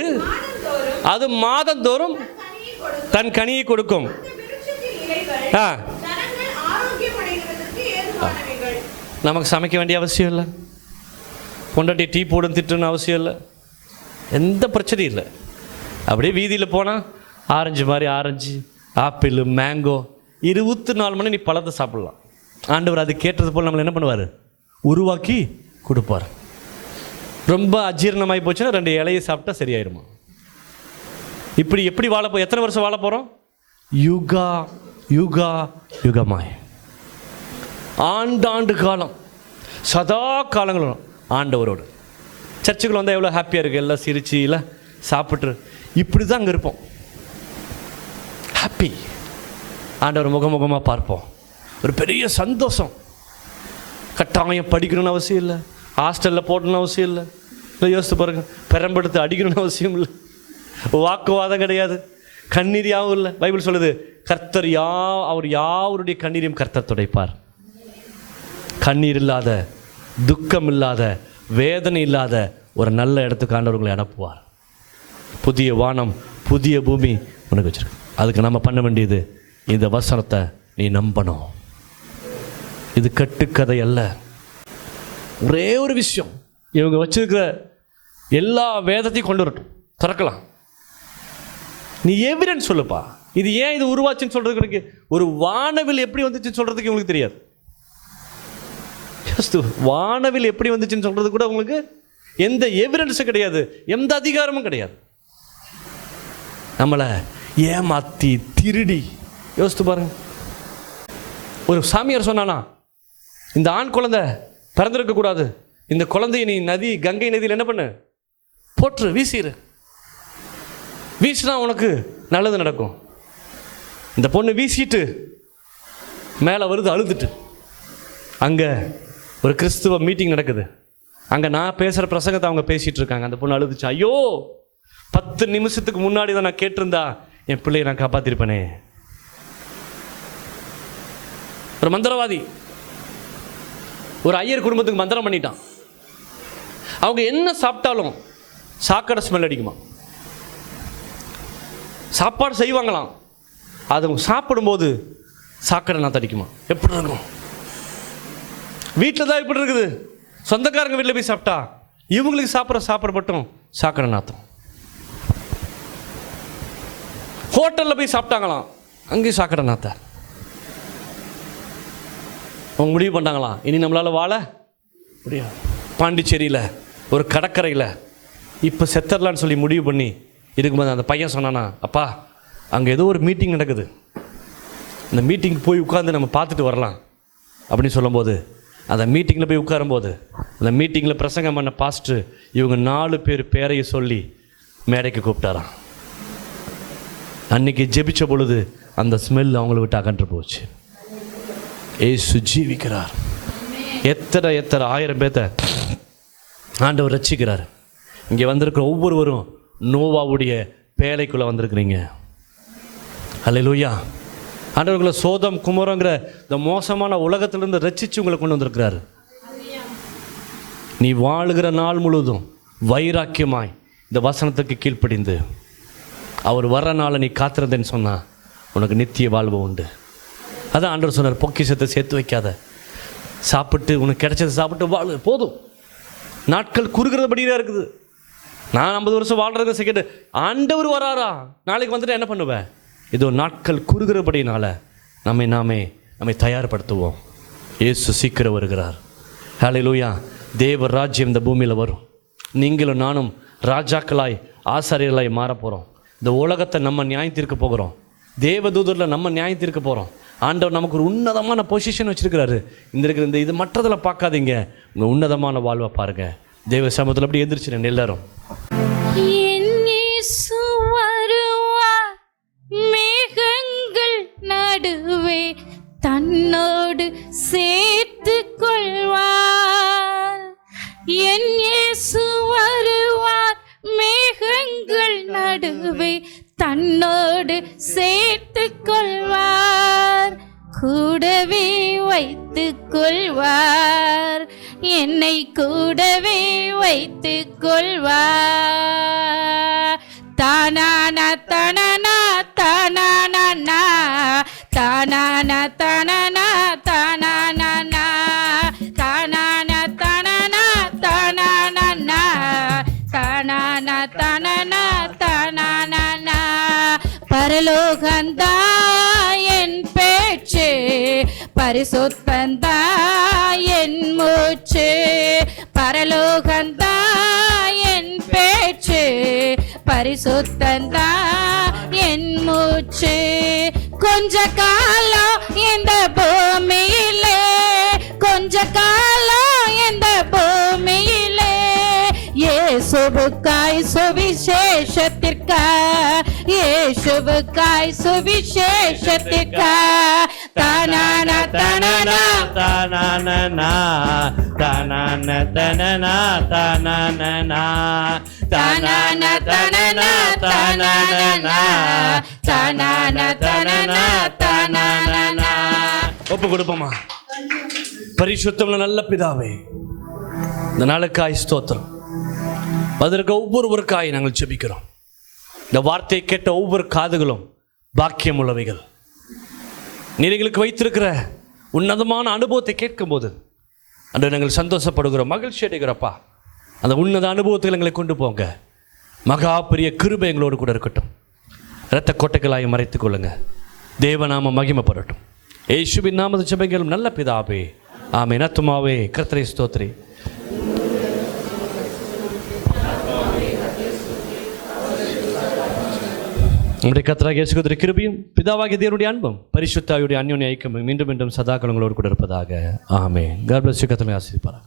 அது மாதந்தோறும் தன் கனியை கொடுக்கும். நமக்கு சமைக்க வேண்டிய அவசியம் இல்லை, பொண்டாட்டி டீ போடும் திட்டுன்னு அவசியம் இல்லை, எந்த பிரச்சனையும் இல்லை. அப்படியே வீதியில் போனால் ஆரஞ்சு மாதிரி ஆரஞ்சு, ஆப்பிள், மேங்கோ 24 மணி நீ பழத்தை சாப்பிட்லாம். ஆண்டவர் அது கேட்டது போல் நம்மளை என்ன பண்ணுவார், உருவாக்கி கொடுப்பார். ரொம்ப அஜீரணமாகி போச்சுன்னா 2 இலையை சாப்பிட்டா சரியாயிருமா. இப்படி எப்படி எத்தனை வருஷம் வாழ போகிறோம்? யுகா யுகா யுகமாய், ஆண்டாண்டு காலம், சதா காலங்களும் ஆண்டவரோடு. சர்ச்சுக்குள்ள வந்தால் எவ்வளோ ஹாப்பியாக இருக்குது, எல்லாம் சிரிச்சு இல்லை சாப்பிட்டு இப்படி தான் அங்கே இருப்போம். ஹாப்பி, ஆண்டவர் முகமுகமாக பார்ப்போம். ஒரு பெரிய சந்தோஷம். கட்டாயம் படிக்கணும்னு அவசியம் இல்லை, ஹாஸ்டலில் போடணும்னு அவசியம் இல்லை. இல்லை யோசித்து பாருங்கள், பெரம்பெடுத்து அடிக்கணும்னு அவசியம் இல்லை, வாக்குவாதம் கிடையாது, கண்ணீர் யாவும் இல்லை. பைபிள் சொல்லுது, கர்த்தர் அவர் யாவருடைய கண்ணீரையும் கர்த்தர் துடைப்பார். கண்ணீர் இல்லாத, துக்கம் இல்லாத, வேதனை இல்லாத ஒரு நல்ல இடத்துக்கு ஆண்டவர் உங்களை அனுப்புவார். புதிய வானம் புதிய பூமி உனக்கு வச்சிருக்கு. அதுக்கு நம்ம பண்ண வேண்டியது, இந்த வசனத்தை நீ நம்பணும். இது கட்டுக்கதை அல்ல. ஒரே ஒரு விஷயம், இவங்க வச்சிருக்கிற எல்லா வேதத்தையும் கொண்டு வரட்டும், திறக்கலாம். நீ எவிடன்ஸ் சொல்லுப்பா, இது ஏன் இது உருவாச்சுன்னு சொல்றதுக்கு ஒரு வானவில் எப்படி வந்துச்சுன்னு சொல்றதுக்கு உங்களுக்கு தெரியாது. வானவில் எப்படி வந்துச்சுன்னு சொல்றது கூட உங்களுக்கு எந்த எவிடன்ஸும் கிடையாது, எந்த அதிகாரமும் கிடையாது. நம்மளை ஏமாத்தி திருடி யோசித்து பாருங்க. ஒரு சாமியார் சொன்னானா, இந்த ஆண் குழந்தை பிறந்திருக்க கூடாது, இந்த குழந்தைய நீ கங்கை நதியில் என்ன பண்ணு, போற்று, வீசிடு, வீசினா உனக்கு நல்லது நடக்கும். இந்த பொண்ணு வீசிட்டு மேலே வருது அழுதுட்டு. அங்கே ஒரு கிறிஸ்துவ மீட்டிங் நடக்குது. அங்கே நான் பேசுகிற பிரசங்கத்தை அவங்க பேசிகிட்டு இருக்காங்க. அந்த பொண்ணு அழுதுச்சு, ஐயோ 10 நிமிஷத்துக்கு முன்னாடி தான் நான் கேட்டிருந்தா என் பிள்ளையை நான் காப்பாற்றிருப்பேனே. ஒரு மந்திரவாதி ஒரு ஐயர் குடும்பத்துக்கு மந்திரம் பண்ணிட்டான். அவங்க என்ன சாப்பிட்டாலும் சாக்கடை ஸ்மெல் அடிக்குமா. சாப்பாடு செய்வாங்களாம், அது சாப்பிடும்போது சாக்கடை நாற்றம் அடிக்குமா. எப்படி இருக்கும்? வீட்டில் தான் இப்படி இருக்குது. சொந்தக்காரங்க வீட்டில் போய் சாப்பிட்டா இவங்களுக்கு சாப்பிட்ற மட்டும் சாக்கடை நாற்றம். ஹோட்டலில் போய் சாப்பிட்டாங்களாம், அங்கேயும் சாக்கடை நாத்த. அவங்க முடிவு பண்ணாங்களாம், இனி நம்மளால் வாழ முடியாது. பாண்டிச்சேரியில் ஒரு கடற்கரையில் இப்போ செத்தரலான்னு சொல்லி முடிவு பண்ணி இருக்கும்போது அந்த பையன் சொன்னானா, அப்பா அங்கே ஏதோ ஒரு மீட்டிங் நடக்குது, அந்த மீட்டிங் போய் உட்காந்து நம்ம பார்த்துட்டு வரலாம் அப்படின்னு சொல்லும்போது, அந்த மீட்டிங்கில் போய் உட்காரும்போது அந்த மீட்டிங்கில் பிரசங்கம் பண்ண பாஸ்டர் இவங்க 4 பேர் பேரையை சொல்லி மேடைக்கு கூப்பிட்டாராம். அன்னைக்கு ஜெபிச்ச பொழுது அந்த ஸ்மெல் அவங்கள விட்டு அகன்று போச்சு. ஏசு ஜீவிக்கிறார். எத்தனை 1000 பேர்த்த ஆண்டவர் ரட்சிக்கிறார். இங்கே வந்திருக்கிற ஒவ்வொருவரும் நோவாவுடைய பேழைக்குள்ளே வந்திருக்கிறீங்க. அல்லேலூயா. ஆண்டவர்களை சோதம் குமரங்கிற இந்த மோசமான உலகத்திலிருந்து ரட்சித்து உங்களை கொண்டு வந்திருக்கிறாரு. நீ வாழுகிற நாள் முழுவதும் வைராக்கியமாய் இந்த வசனத்துக்கு கீழ்ப்படிந்து அவர் வர்ற நாளை நீ காத்திருந்தேன்னு சொன்னா உனக்கு நித்திய வாழ்வு உண்டு. அதான் ஆண்டவர் சொன்னார், பொக்கிஷத்தை சேர்த்து வைக்காத, சாப்பிட்டு உனக்கு கிடைச்சதை சாப்பிட்டு வாழு போதும். நாட்கள் குறுகிறபடியாக இருக்குது. நான் 50 வருஷம் வாழ்றது செகண்ட், ஆண்டவர் வராரா நாளைக்கு வந்துட்டு என்ன பண்ணுவேன்? இதோ நாட்கள் குறுகிறபடினால நம்மை தயார்படுத்துவோம். இயேசு சீக்கிரம் வருகிறார். ஹல்லேலூயா. தேவ ராஜ்யம் இந்த பூமியில் வரும். நீங்களும் நானும் ராஜாக்களாய் ஆசாரியர்களாய் மாறப்போகிறோம். இந்த உலகத்தை நம்ம நியாயம் தீர்க்க போகிறோம். தேவதூதரில் நம்ம நியாயம் தீர்க்க போகிறோம். ஆண்டவர் நமக்கு ஒரு உன்னதமான பொசிஷன் வச்சுருக்கிறாரு. இந்த இது மற்றதில் பார்க்காதீங்க, உங்கள் உன்னதமான வாழ்வை பாருங்கள். தேவ சமூகத்தில் அப்படி எந்திரிச்சிருங்க எல்லாரும். மேகங்கள் நடுவே தன்னோடு சேர்த்து கொள்வார். என் இயேசு வருவார், மேகங்கள் நடுவே தன்னோடு சேர்த்து கொள்வார். கூடவே வைத்துக் கொள்வார், என்னை கூடவே வைத்துக் கொள்வார். தானானா தானானா தானானா தானானா தானானா தானானா தானானா தானானா தானானா தானானா தானானா தானானா பரலோகந்தா என் பேச்சு, பரிசுத்தந்தா என் மூச்சு. பரலோகந்தா என் பேச்சு, பரிசுத்தந்தா என் மூச்சு. கொஞ்ச காலம் இந்த பூமியிலே, கொஞ்ச காலம் இந்த பூமியிலே, இயேசுவுக்காய் சுவிசேஷத்திற்காய், இயேசுவுக்காய் சுவிசேஷத்திற்காய். தானான தானானா தானானா தானான தானானா தானானா தானான தானானா தானானா தானான தானானா தானானா. ஒப்பு கொடுப்போமா? பரிசுத்தமுள்ள நல்ல பிதாவே, இந்த நாளுக்காய் ஸ்தோத்திரம். அதற்கு ஒவ்வொருவருக்காய் நாங்கள் ஜெபிக்கிறோம். இந்த வார்த்தையை கேட்ட ஒவ்வொரு காதுகளும் பாக்கியம் உள்ளவைகள். நீங்களுக்கு வைத்திருக்கிற உன்னதமான அனுபவத்தை கேட்கும்போது அன்று நாங்கள் சந்தோஷப்படுகிறோம், மகிழ்ச்சி அடைகிறப்பா. அந்த உன்னத அனுபவத்தில் எங்களை கொண்டு போங்க. மகா பெரிய கிருபை எங்களோடு கூட இருக்கட்டும். இரத்த கோட்டைகளாய் மறைத்துக் கொள்ளுங்க. தேவநாம மகிமைப்படட்டும். இயேசுவின் நாமத்தில் ஜெபிக்கிறோம் நல்ல பிதாவே, ஆமென். ஆத்துமாவே கர்த்தரை ஸ்தோத்திரி. நம்முடைய கர்த்தராகிய இயேசு கிறிஸ்துவின் கிருபையும் பிதாவாகிய தேவனுடைய அன்பும் பரிசுத்த ஆவியுடைய அன்யோன்ய ஐக்கியமும் மீண்டும் மீண்டும் சதா காலங்களோடு கூட இருப்பதாக. ஆமென். God bless you. கர்த்தர் ஆசீர்வதிப்பாராக.